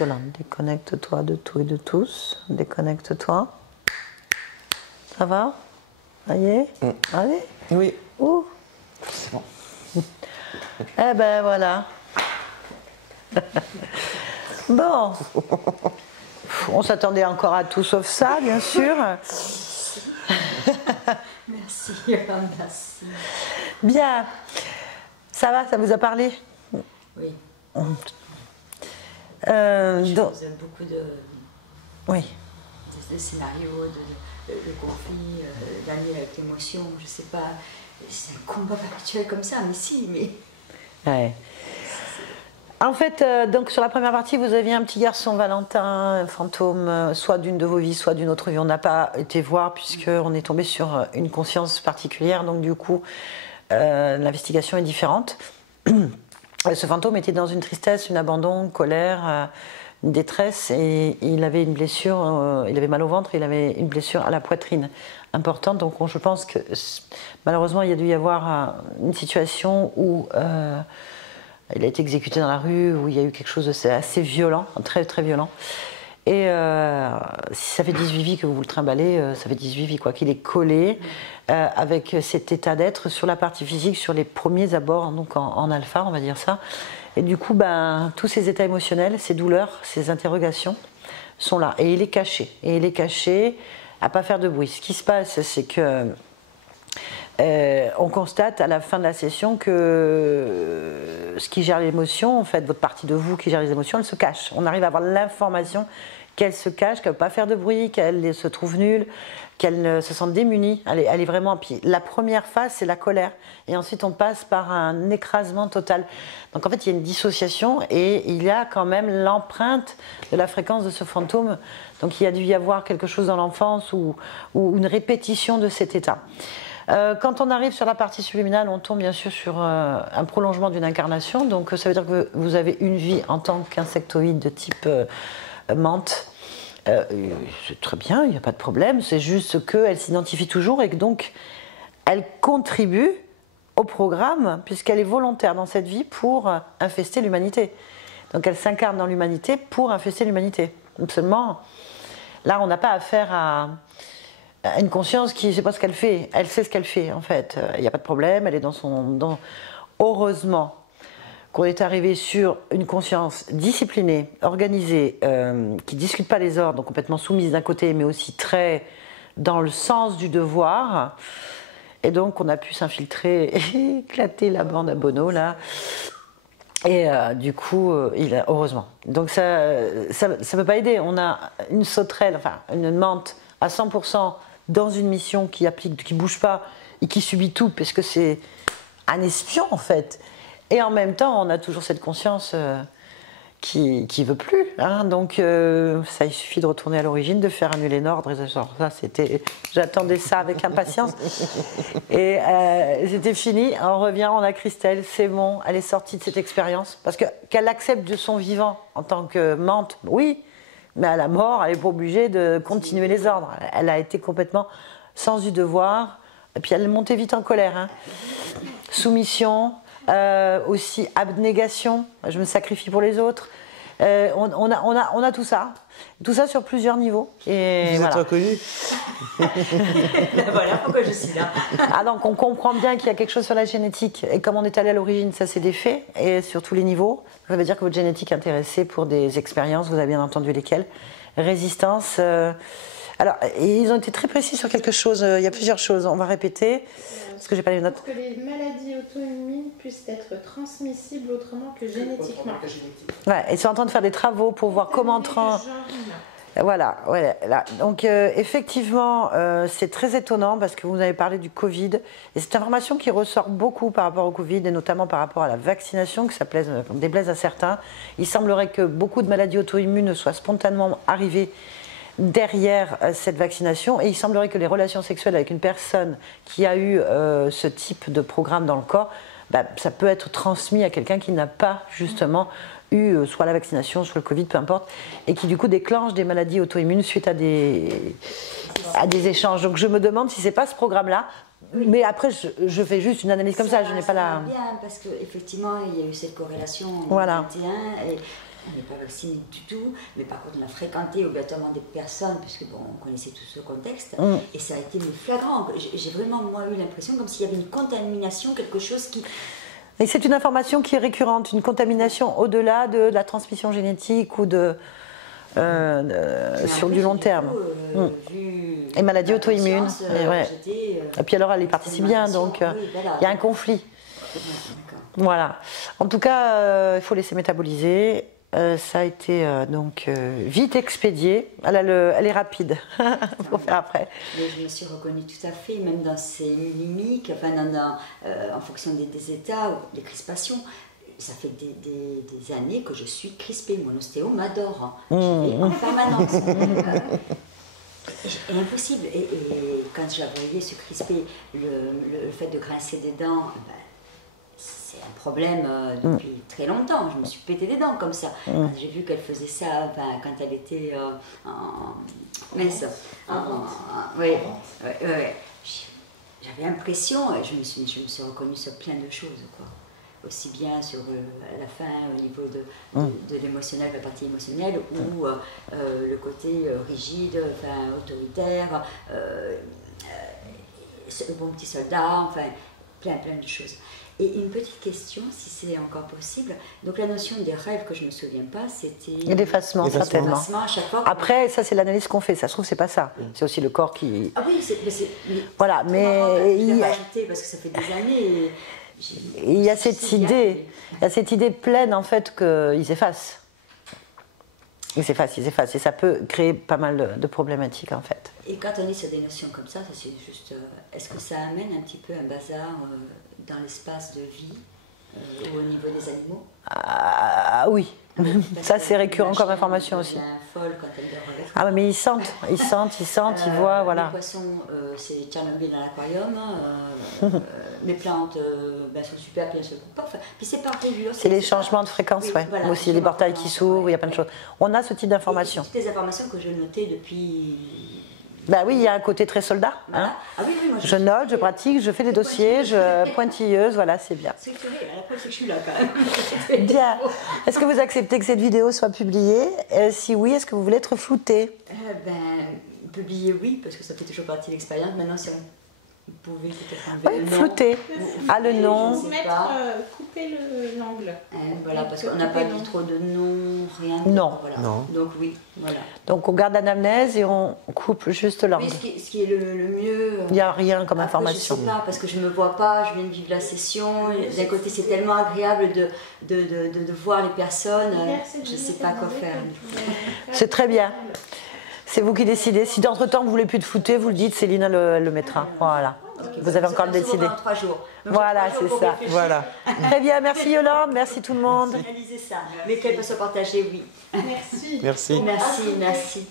Yolande, déconnecte-toi de tout et de tous. Déconnecte-toi. Ça va? Ça y est? Allez? Oui. Ouh. C'est bon. Eh ben voilà. Bon. On s'attendait encore à tout sauf ça, bien sûr. Merci, merci. Bien. Ça va, ça vous a parlé? Oui. Donc, Vous avez beaucoup de oui. scénarios, de conflits, d'années avec l'émotion, je sais pas. C'est un combat perpétuel comme ça, mais si, mais. Ouais. En fait, donc sur la première partie, vous aviez un petit garçon, Valentin, fantôme, soit d'une de vos vies, soit d'une autre vie. On n'a pas été voir puisqu'on est tombé sur une conscience particulière, donc du coup, l'investigation est différente. Ce fantôme était dans une tristesse, une abandon, une colère, une détresse, et il avait une blessure, il avait mal au ventre, il avait une blessure à la poitrine importante. Donc je pense que malheureusement, il y a dû y avoir une situation où il a été exécuté dans la rue, où il y a eu quelque chose de assez violent, très très violent. Et si ça fait 18 vies que vous le trimballez, ça fait 18 vies, quoi, qu'il est collé avec cet état d'être sur la partie physique, sur les premiers abords, donc en alpha, on va dire ça. Et du coup, tous ces états émotionnels, ces douleurs, ces interrogations sont là. Et il est caché. Et il est caché à pas faire de bruit. Ce qui se passe, c'est que on constate à la fin de la session que ce qui gère l'émotion, en fait, votre partie de vous qui gère les émotions, elle se cache. On arrive à avoir l'information qu'elle se cache, qu'elle ne veut pas faire de bruit, qu'elle se trouve nulle, qu'elle se sent démunie. Elle est vraiment... Puis la première phase, c'est la colère. Et ensuite, on passe par un écrasement total. Donc en fait, il y a une dissociation et il y a quand même l'empreinte de la fréquence de ce fantôme. Donc il y a dû y avoir quelque chose dans l'enfance ou une répétition de cet état. Quand on arrive sur la partie subliminale, on tombe bien sûr sur un prolongement d'une incarnation. Donc ça veut dire que vous avez une vie en tant qu'insectoïde de type menthe. C'est très bien, il n'y a pas de problème. C'est juste qu'elle s'identifie toujours et que donc elle contribue au programme puisqu'elle est volontaire dans cette vie pour infester l'humanité. Donc elle s'incarne dans l'humanité pour infester l'humanité. Seulement, là on n'a pas affaire à une conscience qui ne sait pas ce qu'elle fait. Elle sait ce qu'elle fait en fait. Il n'y a pas de problème, elle est dans son... Heureusement, qu'on est arrivé sur une conscience disciplinée, organisée, qui ne discute pas les ordres, donc complètement soumise d'un côté, mais aussi très dans le sens du devoir. Et donc on a pu s'infiltrer et éclater la bande à Bono là. Et du coup, heureusement. Donc ça peut pas aider. On a une sauterelle, enfin une menthe à 100% dans une mission qui applique, qui bouge pas et qui subit tout, parce que c'est un espion en fait. Et en même temps, on a toujours cette conscience qui veut plus. Hein. Donc ça, il suffit de retourner à l'origine, de faire annuler l'ordre. J'attendais ça avec impatience. Et c'était fini. On revient, on a Christelle, c'est bon, elle est sortie de cette expérience. Parce qu'elle accepte de son vivant en tant que menthe, oui, mais à la mort, elle n'est pas obligée de continuer les ordres. Elle a été complètement sens du devoir. Et puis elle est montée vite en colère. Hein. Soumission. Aussi abnégation, je me sacrifie pour les autres. On a tout ça sur plusieurs niveaux. Et vous êtes reconnu. Voilà pourquoi je suis là. Ah, donc on comprend bien qu'il y a quelque chose sur la génétique. Et comme on est allé à l'origine, ça c'est des faits, et sur tous les niveaux. Ça veut dire que votre génétique est intéressée pour des expériences, vous avez bien entendu lesquelles. Résistance. Alors, ils ont été très précis sur quelque chose. Il y a plusieurs choses, on va répéter. Parce que j'ai pas les notes. Pour que les maladies auto-immunes puissent être transmissibles autrement que génétiquement. Ouais, ils sont en train de faire des travaux pour voir comment... Voilà, ouais, là. Donc effectivement, c'est très étonnant parce que vous avez parlé du Covid. Et c'est une information qui ressort beaucoup par rapport au Covid et notamment par rapport à la vaccination, que ça déplaise à certains. Il semblerait que beaucoup de maladies auto-immunes soient spontanément arrivées derrière cette vaccination, et il semblerait que les relations sexuelles avec une personne qui a eu ce type de programme dans le corps, ça peut être transmis à quelqu'un qui n'a pas justement eu soit la vaccination, soit le Covid, peu importe, et qui du coup déclenche des maladies auto-immunes suite à des échanges. Donc je me demande si c'est pas ce programme-là. Mais après, je fais juste une analyse comme ça, je n'ai pas la... bien, parce qu'effectivement, il y a eu cette corrélation en voilà. 2021, et on n'est pas vacciné du tout, mais par contre on a fréquenté obligatoirement des personnes, puisque bon, on connaissait tout ce contexte, et ça a été flagrant. J'ai vraiment moi eu l'impression comme s'il y avait une contamination, quelque chose qui... Et c'est une information qui est récurrente, une contamination au-delà de la transmission génétique ou sur du long terme. Et maladies auto-immunes. Et puis alors elle y participe bien, donc il y a un conflit. Voilà. En tout cas, il faut laisser métaboliser. Ça a été donc vite expédié. Elle est rapide pour faire après. Mais je me suis reconnue tout à fait, même dans ses mimiques, enfin, en fonction des états, ou des crispations. Ça fait des années que je suis crispée. Mon ostéo m'adore. J'y vais en permanence. Impossible. Et quand je la voyais se crisper, le fait de grincer des dents, c'est un problème depuis très longtemps. Je me suis pété des dents comme ça. Quand j'ai vu qu'elle faisait ça, quand elle était mince. Oui. J'avais l'impression, je me suis reconnue sur plein de choses, quoi. Aussi bien sur la fin au niveau de l'émotionnel, la partie émotionnelle, ou le côté rigide, autoritaire, le bon petit soldat, enfin plein de choses. Et une petite question, si c'est encore possible. Donc la notion des rêves que je ne me souviens pas, c'était... L'effacement, certainement. À chaque fois, après, ça c'est l'analyse qu'on fait. Ça se trouve, c'est pas ça. C'est aussi le corps qui... Ah oui, voilà, mais... Il a rajouté, parce que ça fait des années... Il y a cette idée pleine en fait qu'ils effacent. Ils effacent. Et ça peut créer pas mal de problématiques en fait. Et quand on est sur des notions comme ça c'est juste... Est-ce que ça amène un petit peu un bazar dans l'espace de vie ou au niveau des animaux? Ah oui, ça c'est récurrent comme information aussi. Folle quand elle dort avec. Ah mais ils sentent, ils voient, voilà. Les poissons, c'est Tchernobyl dans l'aquarium. Les plantes sont super, puis elles se coupent pas. Enfin, puis c'est pareil. C'est les changements de fréquence, oui. Voilà, aussi, il y a des portails qui s'ouvrent, il y a plein de choses. On a ce type d'informations. Toutes les informations que je notais depuis... Ben oui, il y a un côté très soldat. Voilà. Hein. Ah oui, moi, je note, je pratique, je fais des dossiers, pointilleuse, voilà, c'est bien. C'est que la preuve, c'est que je suis là quand même. Bien. Est-ce que vous acceptez que cette vidéo soit publiée? Si oui, est-ce que vous voulez être floutée? Publier, oui, parce que ça fait toujours partie de l'expérience. Maintenant, si on Vous pouvez peut-être enlever Oui, le nom. flouter. Ah, le nom. Je sais Mettre, pas. couper l'angle. Voilà, parce qu'on n'a pas dit trop de noms, rien. Non. Voilà. Non. Donc oui, voilà. Donc on garde l'anamnèse et on coupe juste l'angle. Oui, ce qui est le mieux. Il n'y a rien comme Après, information. je sais pas, parce que je me vois pas, je viens de vivre la session. D'un côté, c'est tellement agréable de voir les personnes. Je sais pas quoi faire. C'est très bien. C'est vous qui décidez. Si d'entre-temps vous voulez plus de flouter, vous le dites, Céline elle le mettra. Voilà. Vous avez encore le décidé. Dans 3 jours. Donc, Voilà, 3 jours c'est pour ça. réfléchir. Voilà. Très bien, merci Yolande, merci tout le monde. Analyser ça. Mais qu'elle soit partagée, oui. Merci. Merci. Merci, merci.